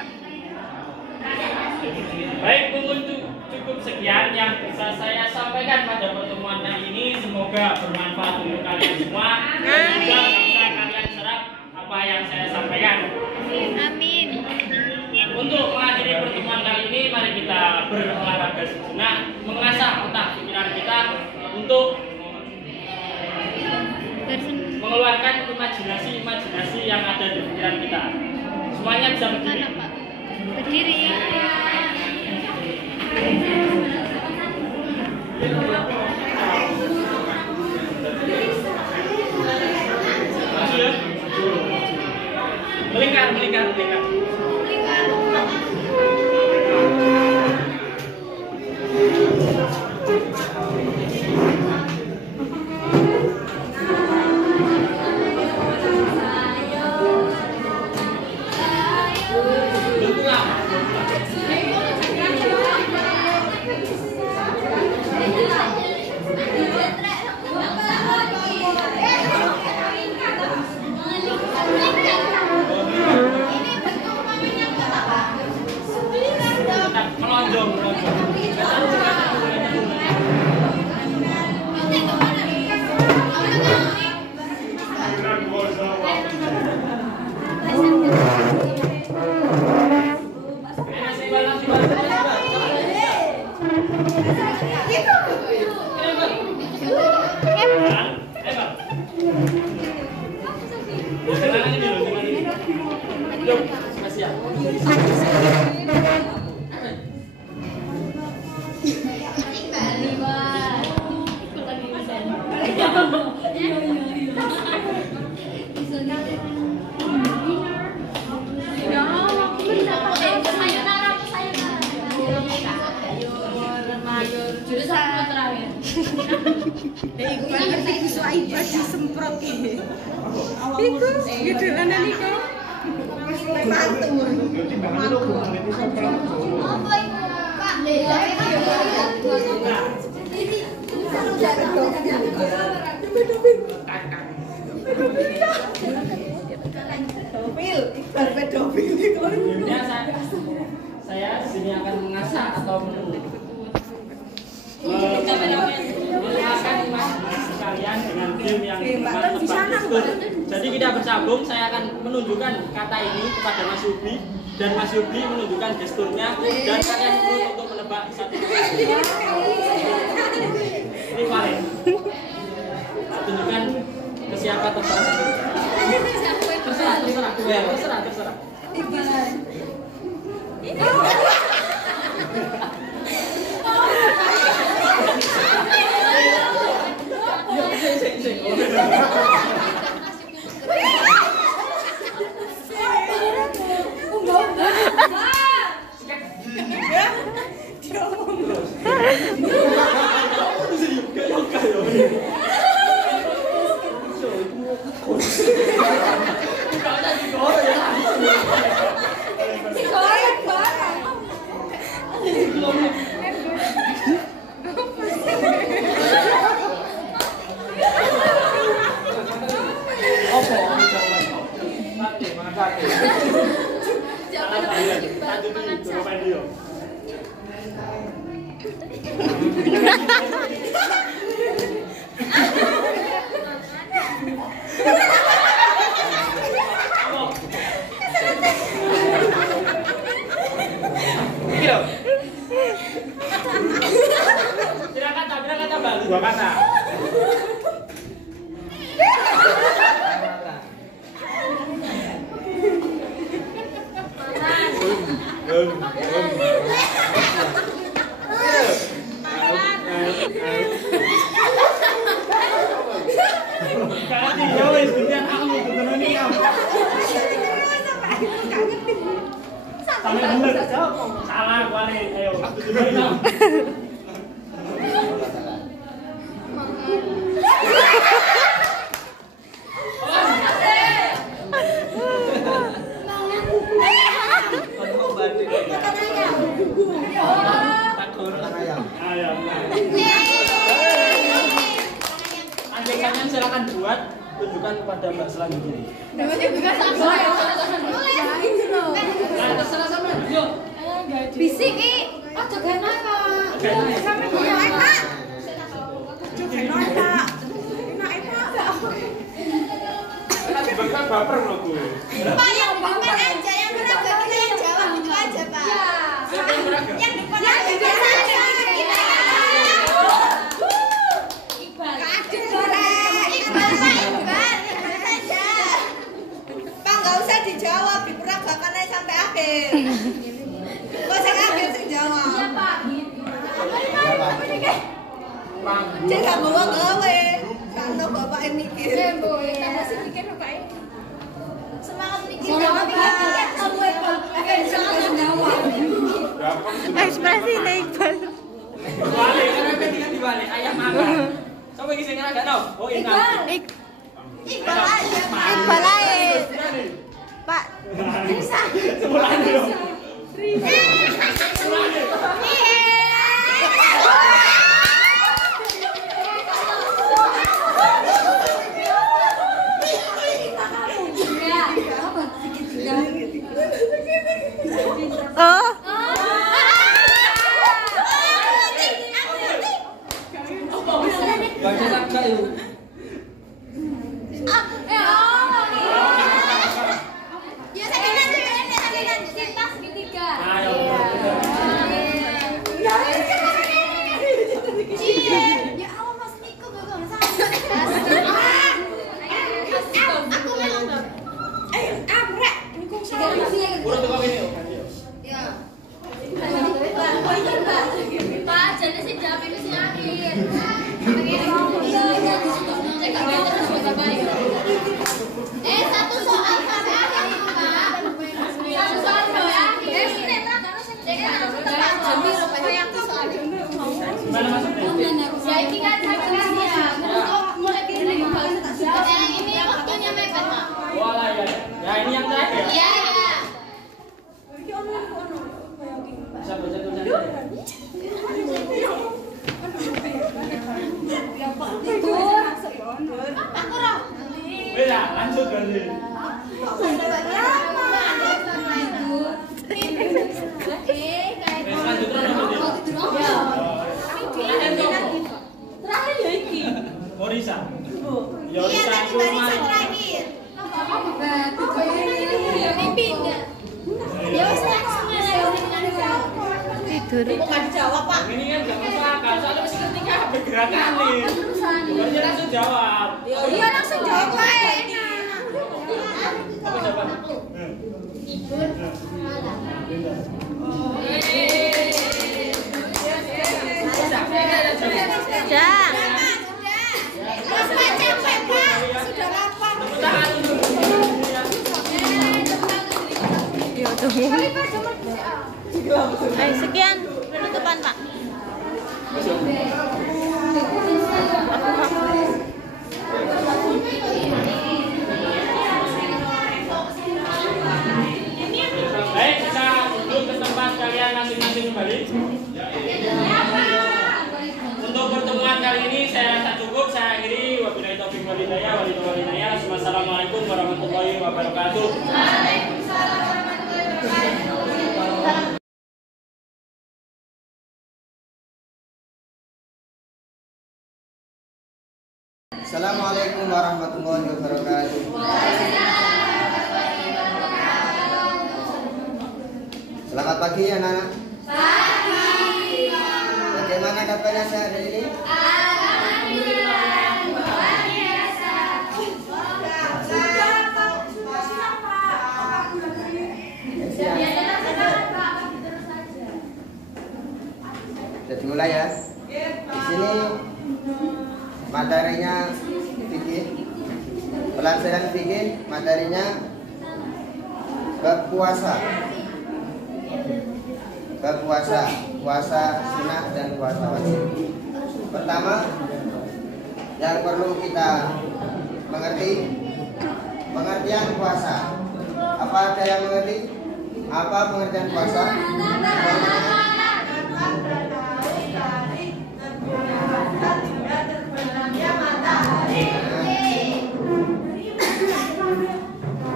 Baik, mungkin cukup sekian yang bisa saya sampaikan pada pertemuan kali ini. Semoga bermanfaat untuk kalian semua dan juga bisa kalian serap apa yang saya sampaikan. Amin. Untuk mengakhiri pertemuan kali ini, mari kita berolahraga sejenak, mengasah otak pikiran kita untuk mengeluarkan imajinasi yang ada di pikiran kita. Semuanya bisa berdiri. Berdiri. Maju ya. Melingkar. Saya di sini akan mengasah atau mengasah imajinasi kalian dengan game yang tebak. Jadi kita bersambung, saya akan menunjukkan kata ini kepada Mas Yubi dan Mas Yubi menunjukkan gesturnya dan kalian perlu untuk menebak satu kata. Ini paling. Tunjukkan ke siapa terserah. Terserah. Dua kata. Salah wale, ayo. Kalian silakan buat, tunjukkan kepada Mbak selanjutnya. Terserah sama. Bisik oh jaga apa? Sampai punya apa? Bahkan baper loh Bu. Pak yang depan aja, yang beragam yang jawab itu aja Pak. Yang depan aja. Iqbal saja. nggak usah dijawab, diperagakan aja sampai akhir. Kok sing akhir sing jawab? Iya Pak. Cek gak bawa gawe. Karena bapaknya mikir. Kamu sih mikir bapaknya. Semangat mikir. Semangat jawab. Ekspresi Iqbal. Balik, kenapa tidak dibalik? Ayam makan. Kamu ingin saya nggak tahu? Oh ini. Iqbal aja. Iqbal aja. Pak. Sebulan dulu. Oh. Baca tak yuk. Ya saya cinta segitiga. Ayo. Ya Allah Mas Niko gak aku memang amrek. Udah tuh kau ini. Ya. Pak, jadi sih jawab itu sih akhir. Satu soal sampai akhir itu Pak. Satu soal sampai akhir. Mana masuknya? Ya ini kan mulai gini. Ini waktunya mepet Pak. Wala ya. Ya ini yang terakhir. Iya ya. Bisa baca tulisannya. Aku roh. Beda, lanjut ganti. Lanjut Terakhir ya iki. Morisa. Ya Iya Risa tadi itu barisan terakhir. Mimpi enggak? Ya wis langsung aja. Tidur. Bukan dijawab Pak. ini kan gak masuk akal, soalnya mesti ketika bergerakan nih. Bukannya langsung jawab. Iya langsung jawab wae. Apa jawaban? Jang. Terus macam Pak. Sudah lapar. Yo tunggu. Sekian penutupan Pak. Baik, bisa duduk ke tempat kalian masing-masing kembali. Untuk pertemuan kali ini saya rasa cukup. Saya akhiri. Wabillahi taufiq wal hidayah. Wassalamualaikum warahmatullahi wabarakatuh. Waalaikumsalam warahmatullahi wabarakatuh. Assalamualaikum warahmatullahi wabarakatuh. Selamat pagi anak-anak. Pagi. Bagaimana kabarnya saya hari ini? Alhamdulillah. Luar biasa. Sudah dimulai ya. Di sini materinya fikih. Pelajaran fikih materinya bab puasa. Bab puasa, puasa sunnah dan puasa wajib. Pertama, yang perlu kita mengerti pengertian puasa. Apa ada yang mengerti? Apa pengertian puasa?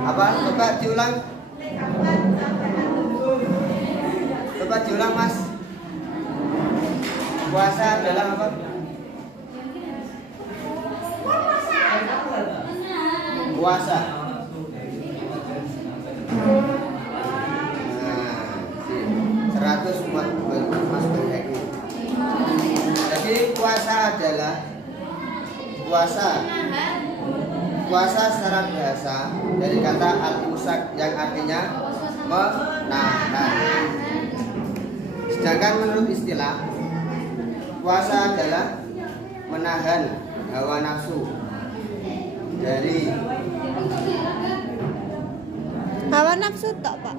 Apa? Coba diulang. Coba diulang Mas. Puasa adalah apa? Puasa. Nah, 100 umat Mas Bagi. Jadi puasa adalah puasa Puasa secara bahasa dari kata al-imsak yang artinya menahan. Sedangkan menurut istilah, puasa adalah menahan hawa nafsu dari Hawa nafsu tak, Pak?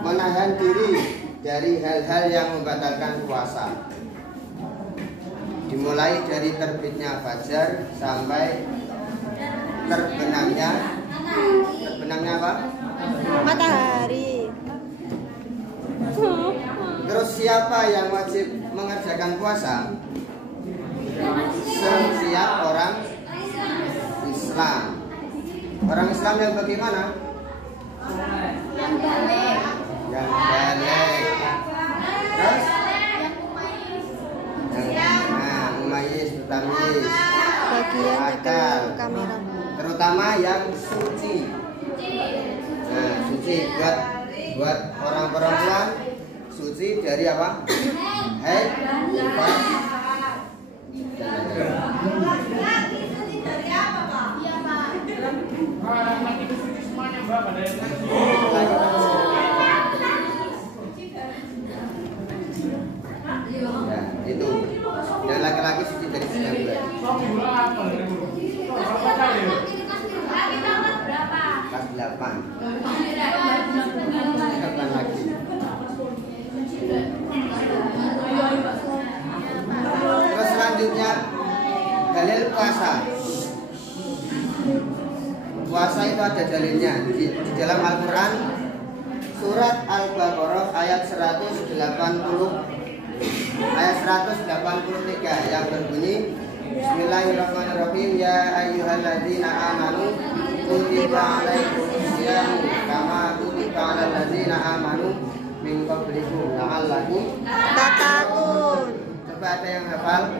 Menahan diri dari hal-hal yang membatalkan puasa. Dimulai dari terbitnya fajar sampai terbenamnya apa? Matahari. Terus siapa yang wajib mengerjakan puasa? Setiap orang Islam. Orang Islam yang bagaimana? Yang balik. Terus? Umayis, Tamis, Bagian akal, kamera. terutama yang suci. Nah, suci buat orang perempuan suci dari apa? Haid, nifas. Ya, itu. Dan laki-laki suci dari 19. Kelas 8. Kapan lagi? Terus selanjutnya dalil puasa. Puasa itu ada dalilnya di dalam Al-Quran surat Al-Baqarah ayat 183 yang berbunyi Bismillahirrahmanirrahim. Ya ayyuhalladzina amanu kutiba alaikumusiyam kama kutiba alal ladzina amanu min qablikum la'allakum Tatakun. Coba ada yang hafal?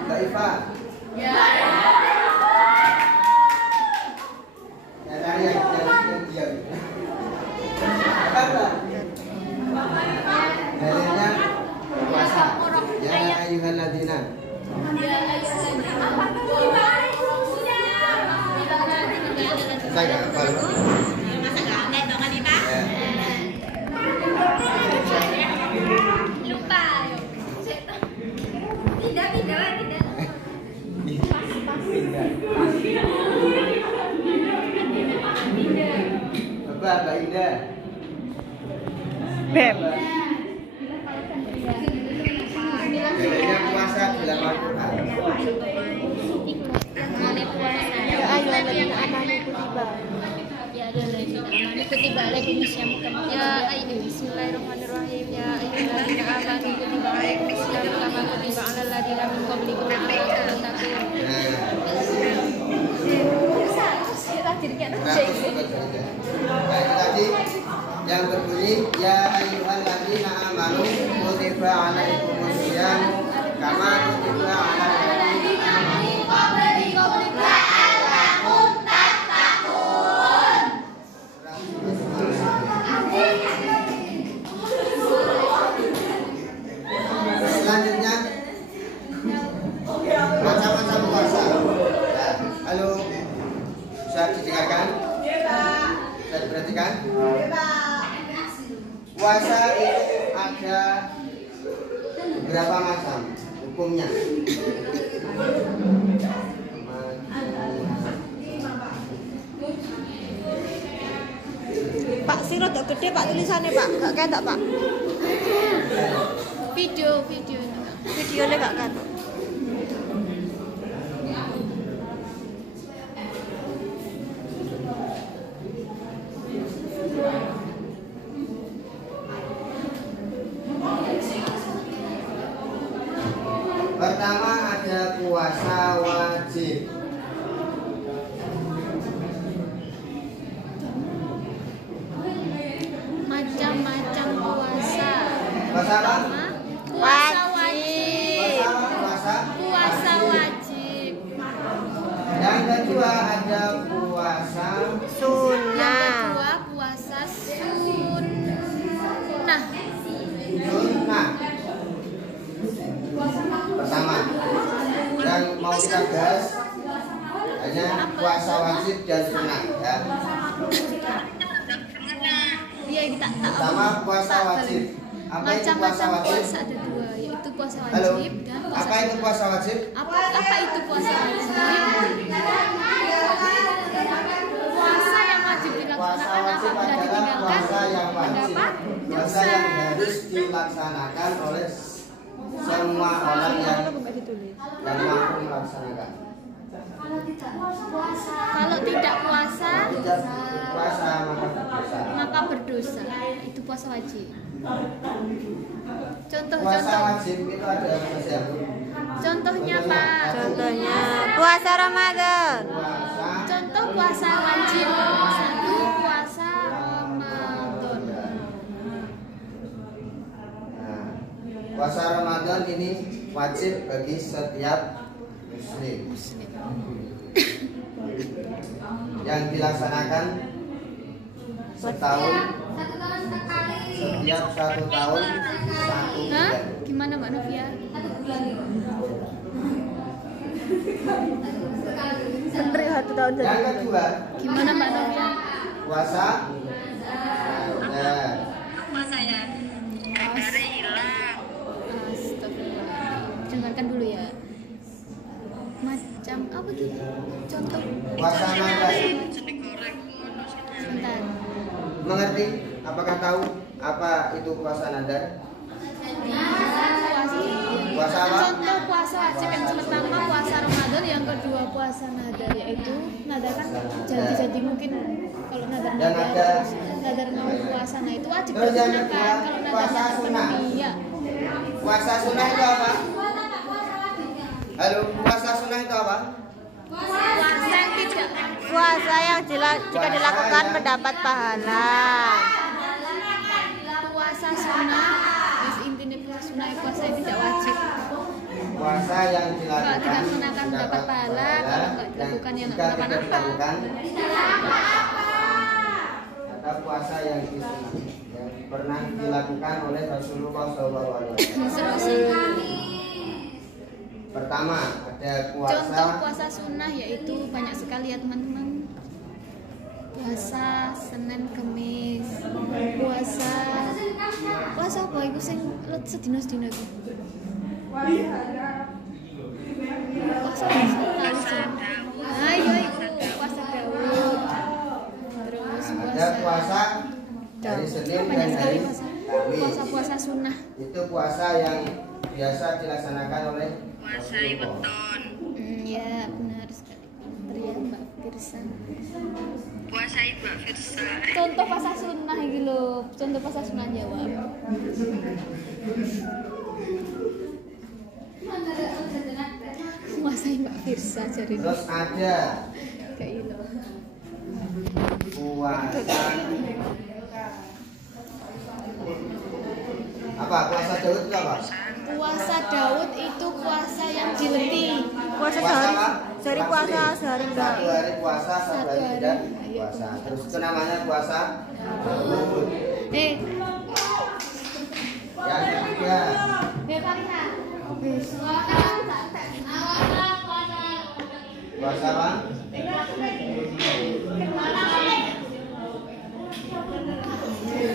Mbak Iva. Ya, yang diam. Apa? Dalilnya puasa. Ya ayyuhalladzina. Saya nggak hafal. Lupa. Tidak. Mbak Indah. Beb. Dalilnya puasa dalam Al-Quran. Ya ayyuhalladzina amanu kutiba. Kutiba alaikumusiyam Bismillahirrahmanirrahim. Ya ayyuhalladzina amanu kutiba alaikumusiyam kama kutiba alal ladzina min qablikum la'allakum tattaqun. Nah, itu tadi yang berbunyi ya ayyuhalladzina amanu kutiba alaikumusiyam kama kutiba alal ladzina min qablikum la'allakum tattaqun. Selanjutnya macam-macam puasa. Nah, halo, bisa didengarkan? Bisa diperhatikan? Puasa itu ada beberapa macam hukumnya. Pak, si rodok gede Pak tulisannya Pak, gak ketok Pak. Videonya gak ketok. Pertama ada puasa wajib. Macam-macam puasa. Puasa apa? Puasa wajib. Puasa Puasa wajib. Yang kedua ada puasa tak Pertama, puasa wajib. Apa itu puasa macam-macam wajib? puasa ada dua, yaitu puasa Halo. wajib dan puasa Apa itu puasa wajib? apa itu puasa wajib? Puasa yang wajib Puasa dilaksanakan wajib apabila adalah ditinggalkan puasa yang wajib. mendapat Puasa dosa. yang harus dilaksanakan oleh semua orang yang mampu melaksanakan. Kalau tidak puasa Tidak puasa maka berdosa. berdosa. Itu puasa wajib. Contoh Puasa wajib itu ada puasa. contohnya Pak. Contohnya puasa Ramadan. Puasa. Contoh puasa wajib. Satu, puasa Ramadan. Nah, puasa Ramadan ini wajib bagi setiap muslim yang dilaksanakan setahun setiap 1 tahun 1 Hah? bulan. Gimana Mbak Novia? Santri 1 tahun Yang kedua, Gimana Mbak Novia? puasa Ramadan. Astagfirullah. Dengarkan dulu ya. Macam apa gitu? Contoh. Puasa Ramadan. Sebentar. Mengerti? Apakah tahu apa itu puasa nadar? Puasa apa? Contoh puasa wajib yang pertama puasa Ramadan, yang kedua puasa nadar, yaitu nadar kan janji-janji mungkin kalau nadar Dan ada- nadar mau puasa, nah itu wajib Terus yang kedua, dilaksanakan. Kalau nadarnya puasa sunnah. terpenuhi, ya. Puasa sunnah itu apa? Halo, puasa sunnah itu apa? Puasa yang tidak puasa yang jika dilakukan mendapat pahala. puasa sunnah, terus intinya puasa sunnah itu puasa yang tidak wajib. Puasa yang Kalau dilakukan dilaksanakan mendapat pahala, kalau nggak dilakukan ya nggak jika mendapat tidak apa. dilakukan ada puasa yang pernah dilakukan oleh Rasulullah SAW. Pertama ada Contoh puasa puasa sunnah yaitu banyak sekali ya teman-teman. Puasa Senin Kemis, puasa apa iku sing sedina-sedina iku? Puasa ayo iku puasa Daud. Terus ada puasa dari Senin dan banyak sekali hari Kamis. puasa sunnah. Itu puasa yang biasa dilaksanakan oleh Rasulullah. Ya benar sekali. Pinter ya Mbak Firsa. Contoh puasa sunnah iki lho. Contoh puasa sunnah jawab. Puasa Mbak Firsa jadi. Terus ada Kayak gitu. puasa apa? Puasa Daud itu apa? Puasa Daud itu puasa yang jilenti. Puasa Puasa sehari, apa? sehari puasa sehari enggak. Satu hari puasa, satu hari Satu hari. tidak Iya, puasa. benar. Terus itu namanya puasa Daud. Yang ketiga puasa apa?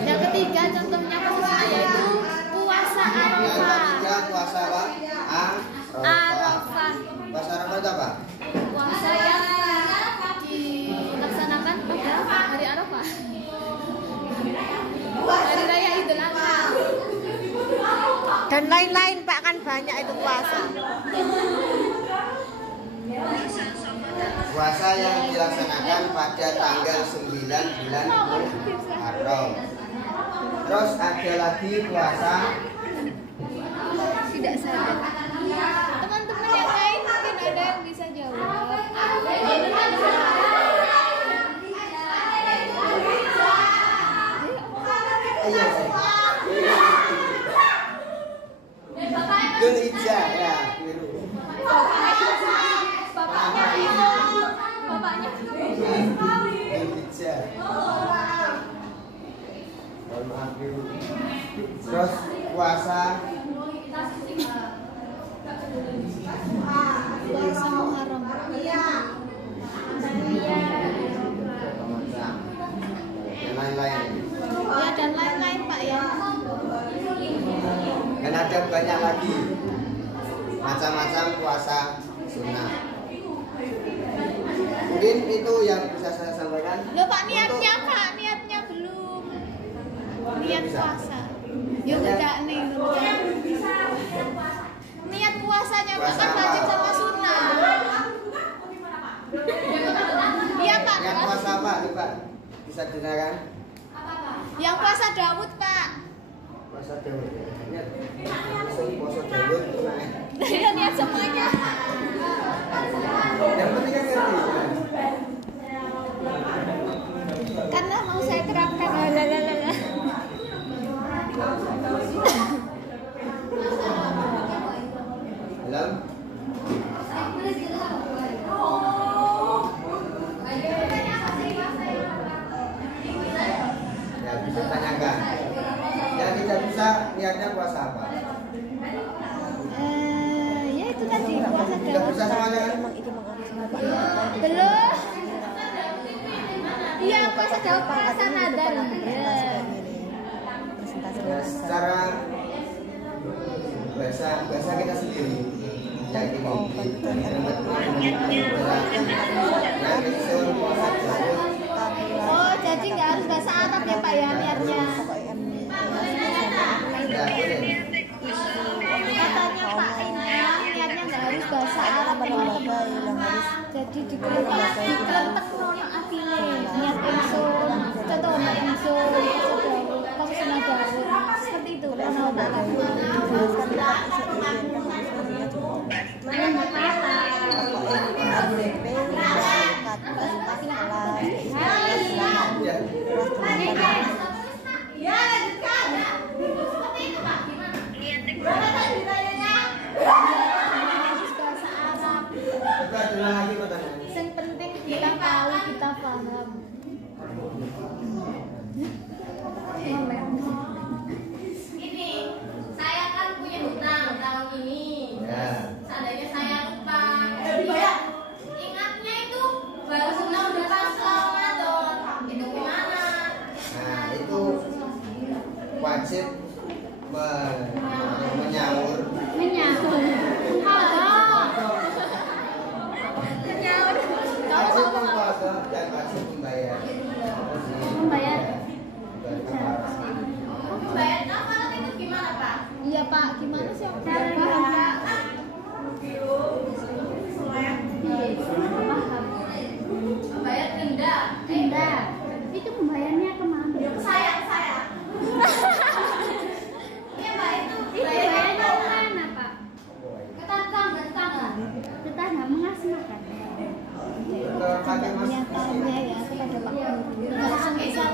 Yang ketiga contohnya puasa sunnah yaitu puasa Yang Arafah. ketiga puasa apa? Arafah. Puasa Arafah itu apa? Puasa yang dilaksanakan pada hari Arafah. Hari Raya Idul Adha. Dan lain-lain Pak, kan banyak itu puasa. Puasa yang dilaksanakan pada tanggal 9 bulan Muharram. Terus ada lagi puasa Tidak sadar. Teman-teman yang lain mungkin ada yang bisa jawab. iya sih. Dul Hijjah ya, biru. Bapaknya Dul Hijjah. Mohon maaf biru. Terus puasa puasa Muharram. dan lain-lain. Ya dan lain-lain Pak ya. Dan ada banyak lagi macam-macam puasa sunnah. Mungkin itu yang bisa saya sampaikan. Loh Pak, niatnya Pak, niatnya belum. Niat puasa. Yuk tidak nih. Niat puasanya Pak kan wajib sama sunnah. Iya Pak. Niat puasa apa? Coba bisa dengarkan. Yang puasa Daud Pak. Puasa Daud. Niat puasa Daud. Iya niat semuanya. Yang penting kan ngerti. Karena mau saya terapkan. Belum? Ya bisa tanyakan. Yang tidak bisa niatnya puasa apa? Ya itu tadi puasa Tidak Daud. bisa semuanya kan? Belum. Iya puasa Daud, puasa Nadar. Ya, secara bahasa kita sendiri kayak gini. Oh jadi nggak harus bahasa Arab ya Pak ya niatnya. Katanya Pak ini niatnya nggak harus bahasa Arab teman-teman. Jadi dikelentek nono apile niat ingsun. Contoh niat ingsun kasus Nadar seperti itu. Yang penting kita tahu, kita paham. Ini saya kan punya hutang tahun ini. Seandainya saya lupa, ingatnya itu baru senang udah pas Ramadan. Itu gimana? Nah itu wajib menyaur. Wajib berpuasa dan wajib membayar. Membayar. Bayar apa itu gimana Pak? Iya Pak, gimana sih aku nggak paham Pak? Bayar denda. Denda. Itu membayarnya kemana? Saya. Iya Pak itu. Bayarnya kemana Pak? Ke tetangga. Tetangga mengasih makan. Kenyataannya ya kepada Pak Guru. Kalau semisal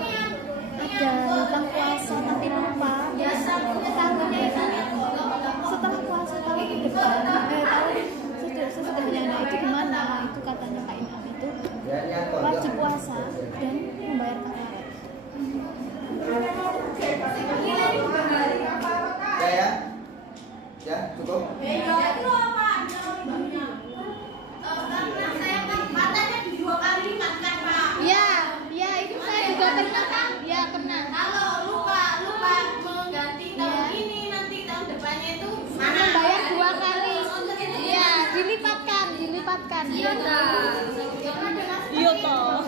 ada hutang puasa tapi lupa, tetangganya itu setelah puasa tahun ke depan, tahun sesudahnya itu gimana? Itu katanya Pak Imam itu wajib puasa dan membayar kafarat. Ya cukup. Saya kan katanya 2 kali lipat kan Pak. Ya itu saya juga pernah Pak. Ya pernah. Kalau lupa mengganti tahun ini nanti tahun depannya itu Membayar 2 kali. Iya dilipatkan. Iya toh.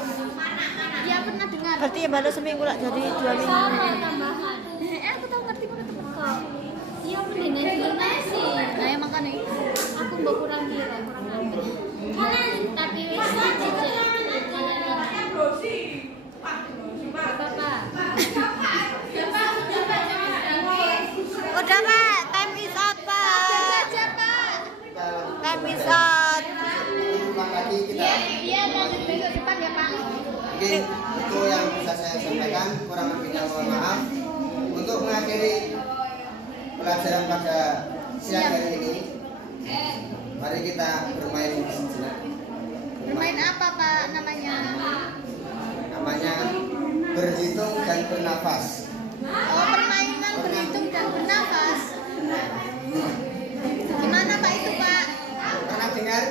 Iya pernah dengar. Berarti ya baru seminggu lah jadi 2 minggu. Sama tambahan. Aku tahu ngerti mana temen kau. Iya mendingan donasi. Nah ya makanya aku mau kurang kira. Tapi wis Udah Pak, time is out Pak. Time is out. Ulang lagi kita. Iya lanjut besok depan ya Pak. Mungkin itu yang bisa saya sampaikan. Kurang lebihnya mohon maaf. Untuk mengakhiri pelajaran pada siang hari ini, mari kita bermain sejenak. Bermain apa Pak namanya? Namanya berhitung dan bernafas. Oh permainan berhitung dan bernafas. Gimana Pak itu Pak? Pernah dengar?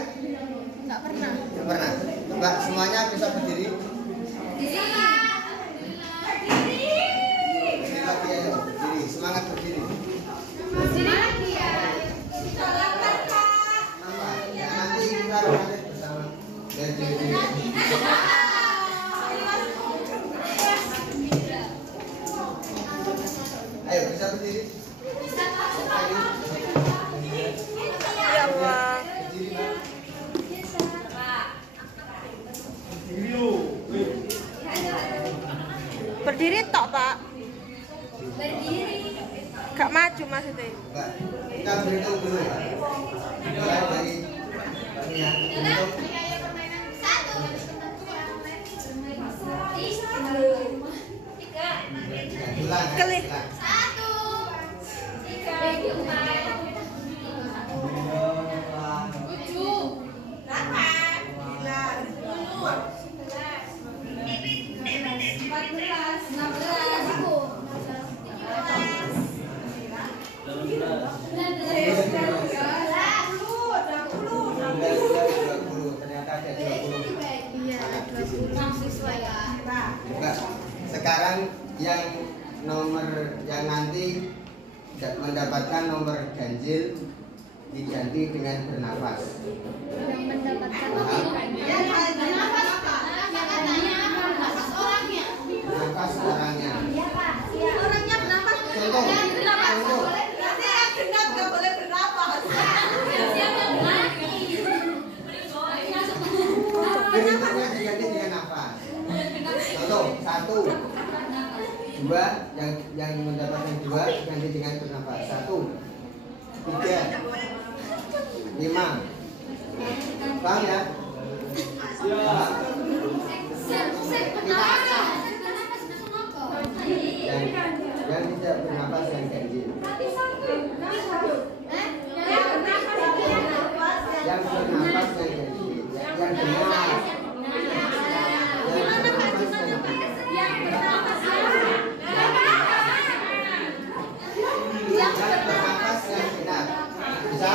Nggak pernah. Nggak pernah. Coba semuanya bisa berdiri. berdiri. Ya Allah. Berdiri tok, Pak. Berdiri. Gak maju maksudnya. Enggak. Kita berhitung dulu ya. Mulai dari ini ya. Untuk Kelih. Ternyata ada 20. Iya, 6 siswa ya. Enggak. Sekarang yang nomor yang nanti mendapatkan nomor ganjil diganti dengan bernafas. Yang mendapatkan Bernafas orangnya. Orangnya bernafas. Contoh. Contoh. Nanti yang genap nggak boleh bernafas. Siapa yang mati? Berikutnya diganti dengan nafas. Contoh 1, 2 yang mendapatkan 2 diganti dengan bernafas. 1, 3, 5. Paham ya? Paham? Yang tidak bernafas yang ganjil. Yang bernafas yang ganjil. Yang benar. Yang bernafas yang benar. Bisa?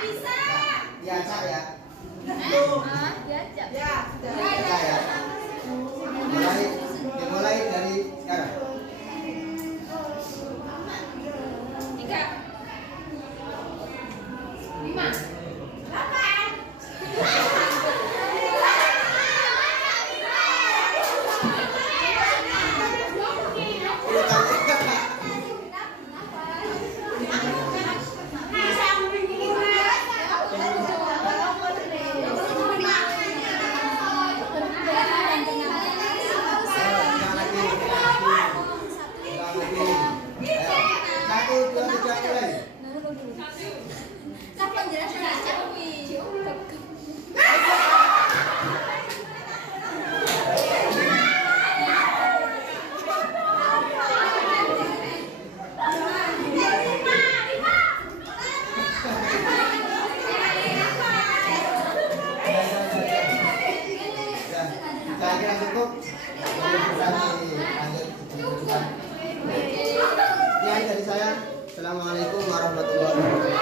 Bisa. Biasa ya? Ya. Bisa ya? Dimulai dari sekarang. 3, 5, 1, 2, 3 mulai. Siapa jelasin aja? Saya kira cukup. Lanjut. Sekian dari saya. Assalamualaikum warahmatullahi wabarakatuh.